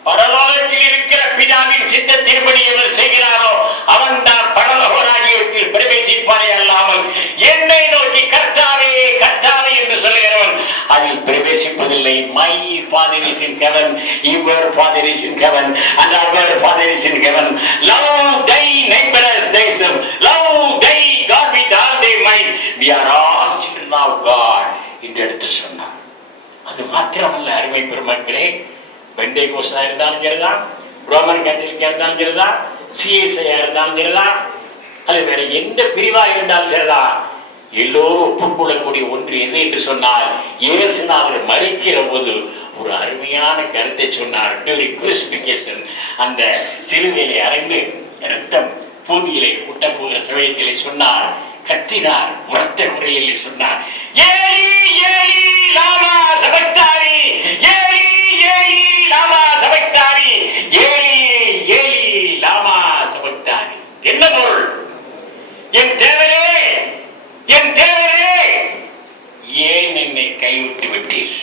பரலோகத்தில் இருக்கிற பிதாவின் சித்தத்தின்படி எவர் செய்கிறாரோ அவன் தான் பரலோக ராஜ்யத்தில் பிரவேசிப்பானே அல்லாமல் என்னை நோக்கி கர்த்தாவே கர்த்தாவே என்று சொல்லுகிறவன் அதில் பிரவேசிப்பதில்லை. My Father is in heaven, your Father is in heaven, and our Father is in heaven. Love thy neighbor as thyself. Love thy God with all thy mind. We are all children of God என்று எடுத்து சொன்னார். அது மாத்திரமல்ல, அருமை பெருமக்களே, பெண்டே Costa இருந்தாலும் சரிதான், Roman கத்தோலிக்கா இருந்தாலும் சரிதான், சிஎஸ்ஐயா இருந்தாலும் சரிதான், அது வேற எந்த பிரிவா இருந்தாலும் சரிதான், எல்லோரும் ஒப்புக்கொள்ளக்கூடிய ஒன்று எது என்று சொன்னால், இயேசுநாதர் மரிக்கிற போது ஒரு அருமையான கருத்தை சொன்னார். டியூரிங் கிருசிபிகேஷன், அந்த சிலுவையிலே அறைந்து ரத்தம் பூமியிலே கூட்டப்போகிற சமயத்திலே சொன்னார், கத்தினார், உரத்த குரலிலே சொன்னார், ஏலி ஏலி லாமா சபக்தாரி, ஏலி ஏலி லாமா சபக்தாரி, ஏலி ஏலி லாமா சபக்தாரி. என்ன பொருள்? என் தேவரே, என் தேவரே, ஏன் என்னை கைவிட்டு விட்டீர்?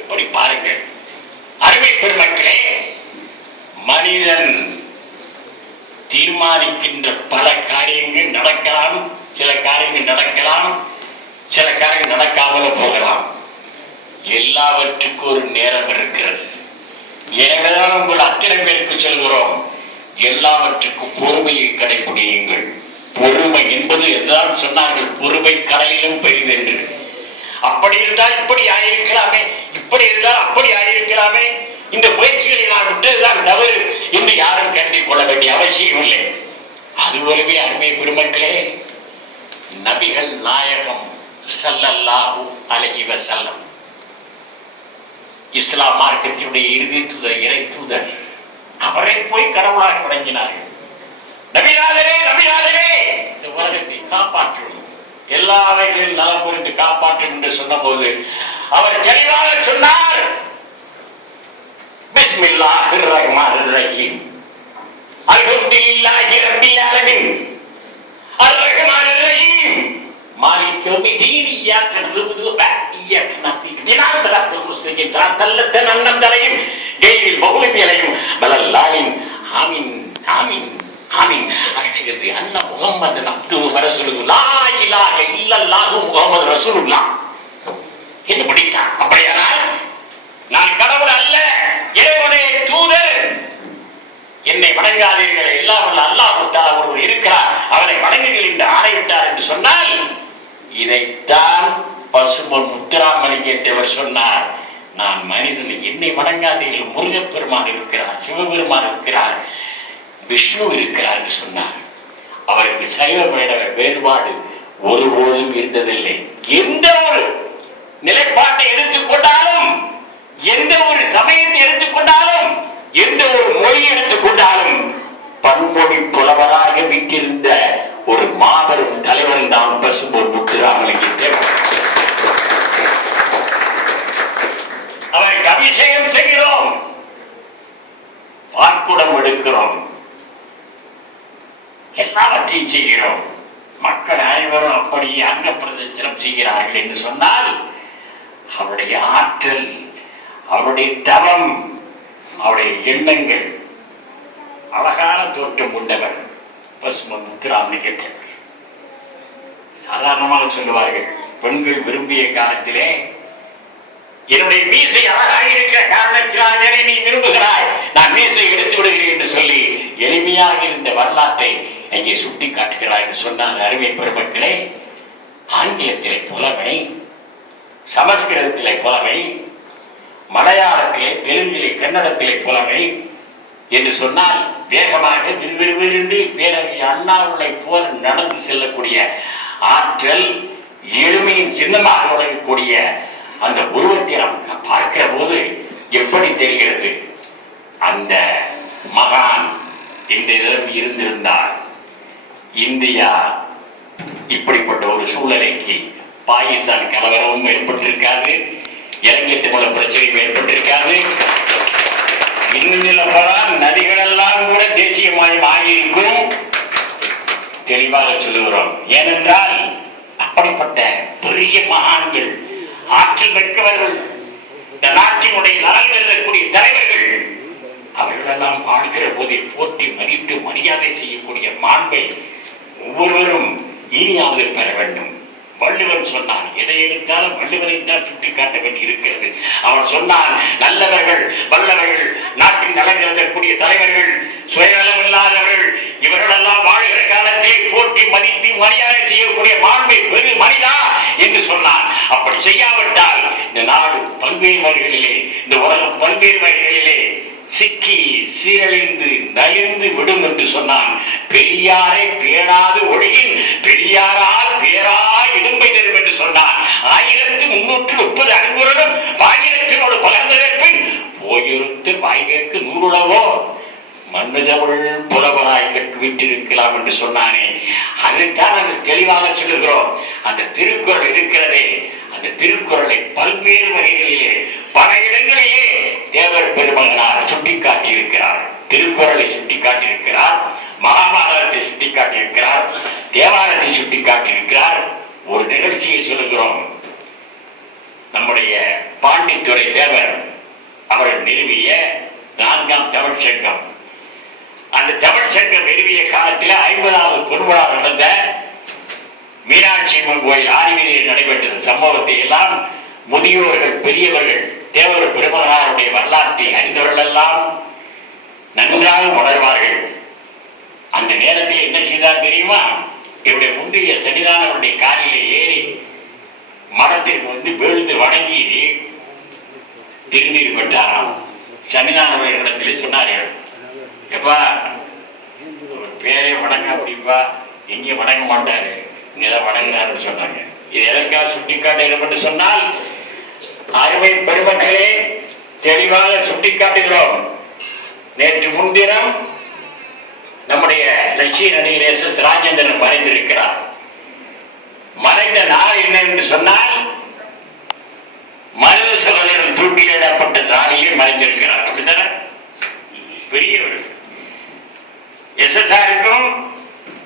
எப்படி பாருங்கள் அருமை பெருமக்களே, மனிதன் தீர்மானிக்கின்ற பல காரியங்கள் நடக்கலாம், சில காரியங்கள் நடக்கலாம், சில காரியங்கள் நடக்காமல் போகலாம். எல்லாவற்றுக்கும் ஒரு நேரம் இருக்கிறது. எனவேதான் உங்கள் அத்தனை பேருக்கு சொல்கிறோம், எல்லாவற்றுக்கும் பொறுமையை கடைபிடியுங்கள். பொறுமை என்பது எல்லாம் சொன்னார்கள், பொறுமை கடலிலும் பெரிதென்று. அப்படி இருந்தால் இப்படி ஆயிருக்கலாமே, இப்படி இருந்தால் அப்படி ஆயிருக்கலாமே, இந்த முயற்சிகளை நான் விட்டதுதான் தவறு என்று யாரும் கருதி கொள்ள வேண்டிய அவசியம் இல்லை. அதுபோலவே அருமை பெருமக்களே, நபிகள் நாயகம் ஸல்லல்லாஹு அலைஹி வஸல்லம் இஸ்லாம் மார்க்கத்தினுடைய இறுதி தூதர், இறை தூதர், அவரை போய் கடவுளாக வணங்கினார்கள். நபிநாதரே, நபிநாதரே, இந்த உலகத்தை காப்பாற்றும், எல்லா வகைகளிலும் நலம் புரிந்து காப்பாற்றும் என்று சொன்ன போது அவர் தெளிவாக சொன்னார், பிஸ்மில்லாஹிர் ரஹ்மானிர் ரஹீம், அல்ஹம்துலில்லாஹி ரப்பில் ஆலமீன், அர் ரஹ்மானிர் ரஹீம், மாலிக் யௌமித்தீன், இய்யாக நஅபுது வ இய்யாக நஸ்தஈன், இஹ்தினாஸ் ஸிராத்தல் முஸ்தகீம், ஸிராத்தல் லதீன அன்அம்த அலைஹிம் கய்ரில் மக்லூபி அலைஹிம் வலல்லாலின். ஆமீன் ஆமீன் ஆமீன். அஷ்ஹது அன்ன முஹம்மதன் அப்துஹு வ ரசூலுஹு, லா இலாஹ இல்லல்லாஹு முஹம்மது ரசூலுல்லாஹ் என்று படித்தார். அப்படியானால் நான் கடவுள் அல்ல, இறைவனுடைய தூதர், என்னை வணங்காதீர்கள், எல்லாம் வல்ல அல்லாஹ் தஆலா ஒருவர் இருக்கிறார், அவரை வணங்குங்கள் என்று ஆணையிட்டார் என்று சொன்னால், இதைத்தான் பசும்பொன் முத்துராமலிங்க தேவர் சொன்னார். நான் மனிதன், என்னை வணங்காதீர்கள், முருகப்பெருமான் இருக்கிறார், சிவபெருமான் இருக்கிறார், விஷ்ணு இருக்கிறார் என்று சொன்னார். அவருக்கு சைவ வைணவ வேறுபாடு ஒருபோதும் இருந்ததில்லை. எந்த ஒரு நிலைப்பாட்டை எடுத்துக்கொண்டாலும், எந்த ஒரு சமயத்தை எடுத்துக்கொண்டாலும், எந்த ஒரு மொழி எடுத்துக்கொண்டாலும், பன்மொழி புலவராக வீட்டிருந்த ஒரு மாபெரும் தலைவன் தான் பசும்பொன் முத்துராமலிங்க தேவர். அவருக்கு அபிஷேகம் செய்கிறோம். செய்கிறோம். மக்கள் அனைவரும் அப்படி அங்க பிரதட்சணம் செய்கிறார்கள் என்று சொன்னால் அவருடைய ஆற்றல், அவருடைய தவம், அவருடைய எண்ணங்கள், அழகான தோற்றம் கொண்டவர் பசுமன் முத்துராமலிங்க தேவர். சாதாரணமாக சொல்லுவார்கள், பெண்கள் விரும்பிய காலத்திலே என்னுடைய மீசை அழகாக இருக்கிற காரணத்தினாலே நீ விரும்புகிறாய், நான் மீசை எடுத்து விடுகிறேன் என்று சொல்லி எளிமையாக இருந்த வரலாற்றை இங்கே சுட்டி காட்டுகிறார் என்று சொன்னார். அருமை பெருமக்களே, ஆங்கிலத்திலே புலமை, சமஸ்கிருதத்திலே புலமை, மலையாளத்திலே, தெலுங்கிலே, கன்னடத்திலே புலமை என்று சொன்னால் வேகமாக விறுவிறுவிருந்து பேரறிஞர் அண்ணாவுடைய போல நடந்து செல்லக்கூடிய ஆற்றல், எளிமையின் சின்னமாக விளங்கக்கூடிய அந்த உருவத்தை நாம் பார்க்கிற போது எப்படி தெரிகிறது, அந்த மகான் இந்த இடம் இருந்திருந்தார் இந்தியா இப்படிப்பட்ட ஒரு சூழ்நிலைக்கு பாகிஸ்தான் கலவரமும் ஏற்பட்டிருக்காது, இலங்கை தமிழ் பிரச்சனையும் ஏற்பட்டிருக்காது. இன்னும் நதிகளெல்லாம் கூட தேசியமயம் ஆகியிருக்கும். தெளிவாக சொல்லுகிறோம். ஏனென்றால் அப்படிப்பட்ட பெரிய மகான்கள், ஆற்றல் மிக்கவர்கள், இந்த நாட்டினுடைய நலன் எழுதக்கூடிய தலைவர்கள், அவர்களெல்லாம் வாழ்கிற போதை போற்றி மதித்து மரியாதை செய்யக்கூடிய மாண்பை ஒவ்வொருவரும் இனியாவது பெற வேண்டும். வள்ளுவன் சொன்னான், எதை எடுத்தாலும் வள்ளுவனைத்தான் சுட்டிக்காட்ட வேண்டி இருக்கிறது. அவன் சொன்னான், நல்லவர்கள், வல்லவர்கள், நாட்டின் நலன் எழுதக்கூடிய தலைவர்கள், சுயநலம் இல்லாதவர்கள், இவர்களெல்லாம் வாழ்கிற காலத்திலே போற்றி மதித்து மரியாதை செய்யக்கூடிய மாண்பை பெரு மனிதா என்று சொன்னான். அப்படி செய்யாவிட்டால் இந்த நாடு பல்வேறு வகைகளிலே, இந்த உலகம் பல்வேறு வகைகளிலே சிக்கி சீரழிந்து நலிந்து விடும் என்று சொன்னான். பெரியாரை பேணாது ஒழுகின் பெரியாரால் பேராய் இடும்பை தரும் என்று சொன்னான். 1330 அன்புறதும் ஆயிரத்தினோடு பலர்ந்ததற்பின் போயிருத்து வாய்கற்கு 100 மன்னுதவள் புலவராய் கற்று விட்டிருக்கலாம் என்று சொன்னானே. அதுதான் நாங்கள் தெளிவாக சொல்லுகிறோம். அந்த திருக்குறள் இருக்கிறதே, அந்த திருக்குறளை பல்வேறு வகைகளிலே பல இடங்களிலே தேவர் பெருமகனார் சுட்டிக்காட்டி இருக்கிறார். திருக்குறளை சுட்டிக்காட்டி இருக்கிறார், மகாபாரதத்தை சுட்டிக்காட்டி இருக்கிறார், தேவாரத்தை சுட்டிக்காட்டி இருக்கிறார். ஒரு நிகழ்ச்சியை சொல்லுகிறோம். நம்முடைய பாண்டித்துறை தேவர் அவர்கள் நிறுவிய 4ஆம் தமிழ் சங்கம், அந்த தமிழ் சங்கம் நிறுவிய காலத்தில் 50வது பொன்விழா நடந்த மீனாட்சி அம்மன் கோயில் ஆய்விலே நடைபெற்ற சம்பவத்தை எல்லாம் முதியோர்கள், பெரியவர்கள், தேவர் பெருமகனாருடைய வரலாற்றை அறிந்தவர்கள் எல்லாம் நன்றாக உணர்வார்கள். அந்த நேரத்தில் என்ன செய்தார் தெரியுமா? இவருடைய முந்தைய சன்னிதானவருடைய காலிலே ஏறி மரத்திற்கு வந்து வீழ்ந்து வணங்கி திருநீர் பெற்றாராம். சன்னிதானவருடைய இடத்திலே சொன்னார்கள், எப்பா பேரே வணங்க முடியுப்பா, எங்கே வணங்க மாட்டாரு, இங்கதான் வணங்கினார்னு சொன்னாங்க. இது எதற்காக சுட்டிக்காட்டுகிறோம் என்று சொன்னால், அருமை பெருமக்களே தெளிவாக சுட்டிக்காட்டுகிறோம். நேற்று முன்தினம் நம்முடைய லட்சிய நடிகர் S.S. ராஜேந்திரன் மறைந்திருக்கிறார். மறைந்த நாள் என்ன என்று சொன்னால், மருத சகோதரன் தூக்கிலிடப்பட்ட நாளிலே மறைந்திருக்கிறார். அப்படித்தானே? பெரியவர். SSRக்கும்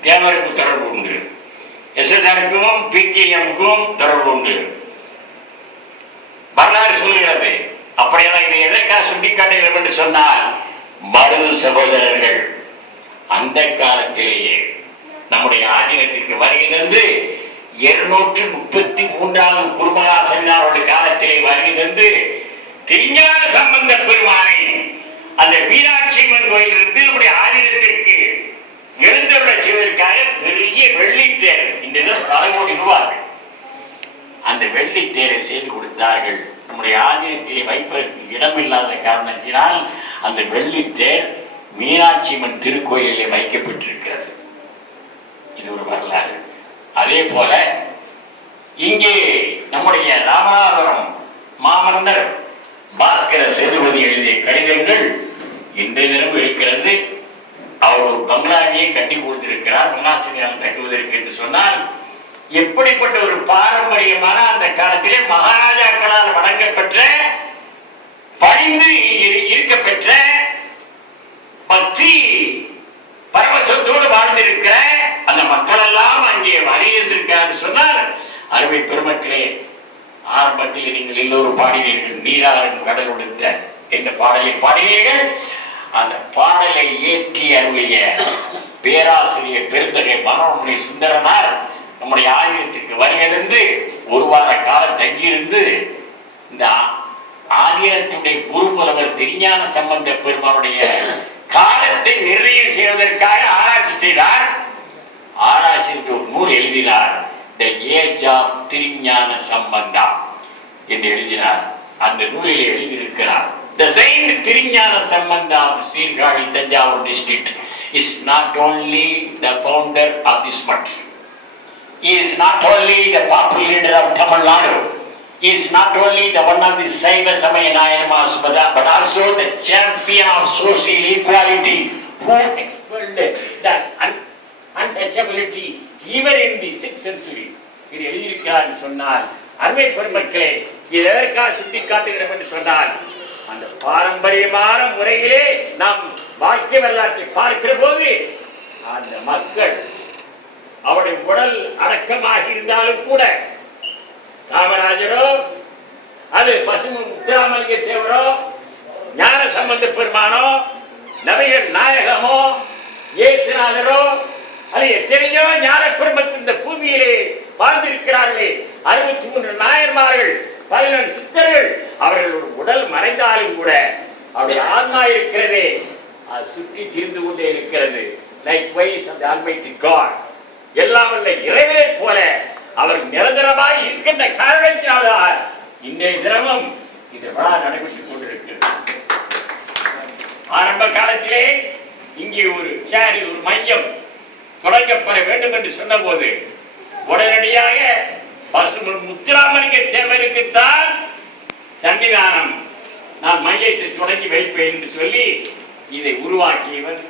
தேவருக்கும் தொடர்பு உண்டு, SSRக்கும் PKMக்கும் தொடர்பு உண்டு. வரலாறு சொல்லுகிறது. அப்படியெல்லாம் இதை எதற்காக சுட்டிக்காட்டுகிறோம் என்று சொன்னால், மருது சகோதரர்கள் அந்த காலத்திலேயே நம்முடைய ஆதீனத்திற்கு வருகை தந்து 233வது குருமகாசனாருடைய காலத்திலே வருகை தந்து திருஞான சம்பந்த பெருமானை அந்த மீனாட்சி அம்மன் கோயிலிருந்து நம்முடைய ஆதீனத்திற்கு எழுந்தருள செய்வதற்காக பெரிய வெள்ளித்தேர், இந்த பல கோடி ரூபாய் அந்த வெள்ளித்தேரை செய்து கொடுத்தார்கள். நம்முடைய ஆதீனத்திலே வைப்பதற்கு இடமில்லாத காரணத்தினால் அந்த வெள்ளித்தேர் மீனாட்சி அம்மன் திருக்கோயிலே வைக்கப்பட்டிருக்கிறது. இது ஒரு வரலாறு. அதே போல இங்கே நம்முடைய ராமநாதபுரம் மாமன்னர் பாஸ்கர சேதுபதி எழுதிய கடிதங்கள் இன்றைய தினம் இருக்கிறது. அவர் ஒரு பங்களாவையே கட்டி கொடுத்திருக்கிறார் பங்களாசிரியால் தங்குவதற்கு என்று சொன்னால், எப்படிப்பட்ட ஒரு பாரம்பரியமான அந்த காலத்திலே மகாராஜாக்களால் வழங்கப்பெற்ற பணிந்து இருக்கப்பெற்ற பக்தி பரவசத்தோடு வாழ்ந்திருக்கிற அந்த மக்கள் எல்லாம் அங்கே அறியிருந்திருக்கிறார் சொன்னால், அருமை பெருமக்களே, ஆரம்பத்தில் நீங்கள் எல்லோரும் பாடினீர்கள், நீராறும் கடல் உடுத்த என்ற பாடலை பாடினீர்கள். அந்த பாடலை ஏற்றி அருளிய பேராசிரியர் பெருந்தகை மனோன்மணி சுந்தரனார் நம்முடைய ஆலயத்துக்கு வருகிறது. ஒரு வார காலம் தங்கியிருந்து இந்த ஆலயத்துடைய குருமுலவர் திருஞான சம்பந்த பெருமானுடைய காலத்தை நிர்ணயம் செய்வதற்காக ஆராய்ச்சி செய்தார். ஆராய்ச்சிக்கு ஒரு நூல் எழுதினார், தி ஏஜ் ஆஃப் திருஞான சம்பந்தா என்று எழுதினார். அந்த நூலில் எழுதியிருக்கிறார், The Saint Thirignana Sambandha of Sirgadi, Tanjavur district is not only the founder of this mutt. He is not only the popular leader of Tamil Nadu. He is not only the one of the Saiva Samaya Nayamas, but also the champion of social equality who expelled the untouchability even in the 6th century. இது எழுதியிருக்கிறார் சொன்னார். அருமை பெருமக்களே, இது எதற்காக சுட்டி காட்டுகிறோம் என்று சொன்னால், அந்த பாரம்பரியமான முறையிலே நாம் வாழ்க்கை வரலாற்றை பார்க்கிற போது அந்த மக்கள் அவருடைய உடல் அடக்கமாக இருந்தாலும் கூட காமராஜரோ அது பசும முத்துராமலிங்க தேவரோ ஞான சம்பந்த பெருமானோ நபிகள் நாயகமோ இயேசுநாதரோ அது எத்தனையோ ஞான பெருமக்கள் இந்த பூமியிலே வாழ்ந்திருக்கிறார்களே. 63 நாயன்மார்கள், 11 சித்தர்கள், அவர்களுடைய உடல் மறைந்தாலும் கூட அவருடைய ஆன்மா இருக்கிறதே, அது சுற்றி திரிந்து கொண்டே இருக்கிறது. Likewise of the Almighty God, எல்லாம் வல்ல இறைவனை போல அவர் நிரந்தரமாய் இருக்கின்ற காரணத்தினால்தான் இன்றைய தினமும் இந்த விழா நடைபெற்றுக் கொண்டிருக்கிறது. ஆரம்ப காலத்திலே இங்கே ஒரு மையம் தொடங்கப்பட வேண்டும் என்று சொன்ன போது உடனடியாக பசுமன் முத்துராமலிங்க தேவருக்குத்தான் சன்னிதானம் நான் மையத்தை தொடங்கி வைப்பேன் என்று சொல்லி இதை உருவாக்கியவர்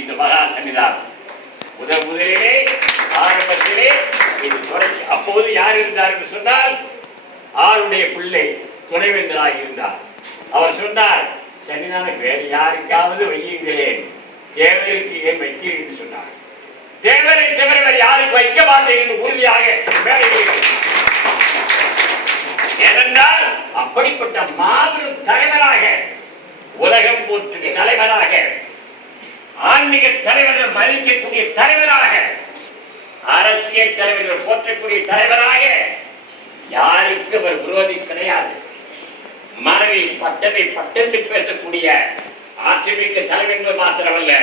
இந்த மகா சன்னிதானம். முதலிலே ஆரம்பத்திலே இது தொடங்கி, அப்போது யார் இருந்தார் என்று சொன்னால் ஆளுடைய பிள்ளை துணைவேந்தராக இருந்தார். அவர் சொன்னார், சன்னிதானம் வேறு யாருக்காவது வையுங்களேன், தேவருக்கு ஏன் வைக்கிறேன் என்று சொன்னார். தேவரை தவிர யாருக்கு வைக்க மாட்டேன் என்று உறுதியாக ஏனென்றால் அப்படிப்பட்ட மாபெரும் தலைவராக, உலகம் போற்றும் தலைவராக, ஆன்மீக தலைவர்கள் மதிக்கக்கூடிய தலைவராக, அரசியல் தலைவர்கள் போற்றக்கூடிய தலைவராக யாருக்கு அவர் விரோதி கிடையாது. மனைவி பட்டென்று பேசக்கூடிய ஆட்சிமிக்க தலைவர்கள் மாத்திரமல்ல,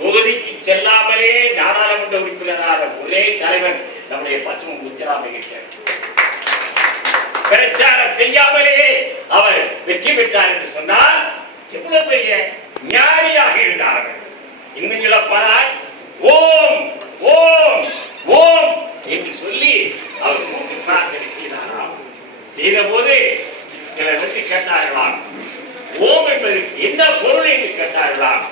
தொகுதிக்கு செல்லாமலே நாடாளுமன்ற உறுப்பினரான ஒரே தலைவர் நம்முடைய பசும முத்துராமலிங்க. பிரச்சாரம் செய்யாமலே அவர் வெற்றி பெற்றார் என்று சொன்னால் எவ்வளவு பெரிய ஞானியாக இருந்தார்கள். இன்னும் சொல்லப்போனால் ஓம் ஓம் ஓம் என்று சொல்லி அவர் கூட்டு பிரார்த்தனை செய்தாராம். செய்த போது சிலர் வந்து கேட்டார்களாம், ஓம் என்பதற்கு என்ன பொருள் என்று கேட்டார்களாம்.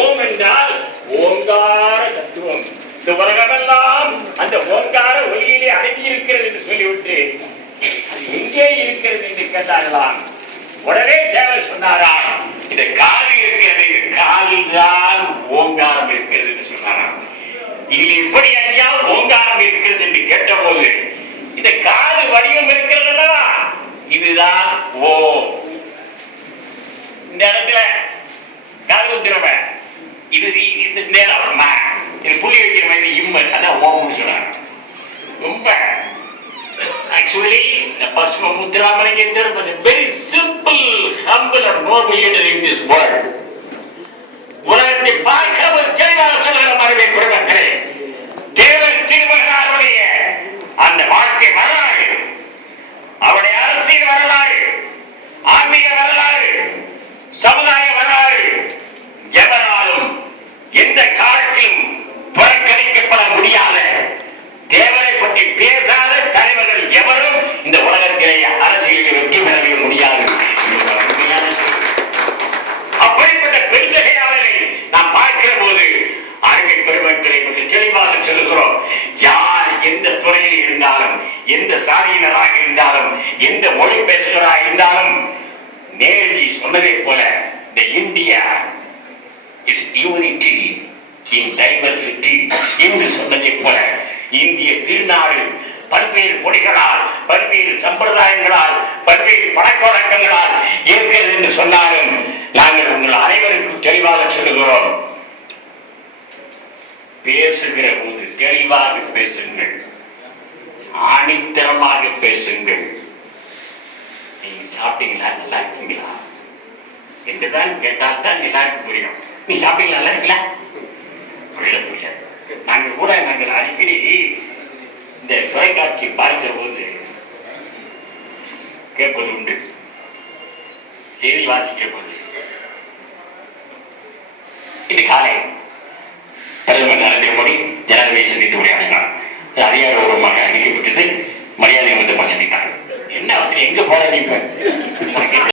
ஓம் என்றால் ஓங்கார தத்துவம், இந்த உலகமெல்லாம் அந்த ஓங்கார ஒளியிலே அடங்கி இருக்கிறது என்று சொல்லிவிட்டு அது எங்கே இருக்கிறது என்று கேட்டார்களாம். உடனே தேவர் சொன்னாராம், இந்த காது இருக்கிறது, காதில் தான் ஓங்காரம் இருக்கிறது என்று சொன்னாராம். இதில் எப்படி ஐயா ஓங்காரம் இருக்கிறது என்று கேட்டபோது, இந்த காது வடிவம் இருக்கிறதா, இதுதான் ஓ. இந்த இடத்துல காது உத்திரம இது இந்த இடம் இது புள்ளி வைக்கிற மாதிரி இம்மன், அதான் ஓம்னு சொன்னாங்க. ரொம்ப actually the Pasuma Muthuramalingam Thevar was a very simple, humble and noble leader in this world. உலகத்தை பார்க்கிற ஒரு தெளிவாக சொல்கிற மரபை பெருமக்களே, தேவர் திருமகனாருடைய அந்த வாழ்க்கை வரலாறு, அவருடைய அரசியல் வரலாறு, ஆன்மீக வரலாறு, சமுதாய வரலாறு எவராலும் எந்த காலத்திலும் புறக்கணிக்கப்பட முடியாத, தேவரை பற்றி பேசாத தலைவர்கள் எவரும் இந்த உலகத்திலே அரசியலில் வெற்றி பெறவே முடியாது. அப்படிப்பட்ட பெருந்தகையாளரை நாம் பார்க்கிற போது அருமை பெருமக்களை மிக தெளிவாக சொல்லுகிறோம். யார் எந்த துறையில் இருந்தாலும், எந்த சாதியினராக இருந்தாலும், எந்த மொழி பேசுகிறவராக இருந்தாலும், நேருஜி சொன்னதை போல the India is unity in diversity என்று சொன்னதை போல இந்திய திருநாடு பல்வேறு மொழிகளால், பல்வேறு சம்பிரதாயங்களால், பல்வேறு பழக்க வழக்கங்களால் இருக்கிறது என்று சொன்னாலும் நாங்கள் உங்கள் அனைவருக்கும் தெளிவாக சொல்லுகிறோம், பேசுகிற போது தெளிவாக பேசுங்கள், ஆணித்தரமாக பேசுங்கள். நீங்க சாப்பிட்டீங்களா, நல்லா இருக்கீங்களா என்றுதான் கேட்டால் தான் எல்லாருக்கும் புரியும். நீ சாப்பிட்டீங்களா, நல்லா இருக்கல புரியாது. நாங்கள் அடிக்கடி இந்த தொலைக்காட்சி பார்க்கிற போது கேட்பது உண்டு, செய்தி வாசிக்கிற போது இன்று காலை பிரதமர் நரேந்திர மோடி ஜனாதிபதி சந்தித்து உரையாடினார். அதிகாரபூர்வமாக அறிவிக்கப்பட்டது. மரியாதை வந்து சந்தித்தார். என்ன அவசரம், எங்க போற நீ இப்ப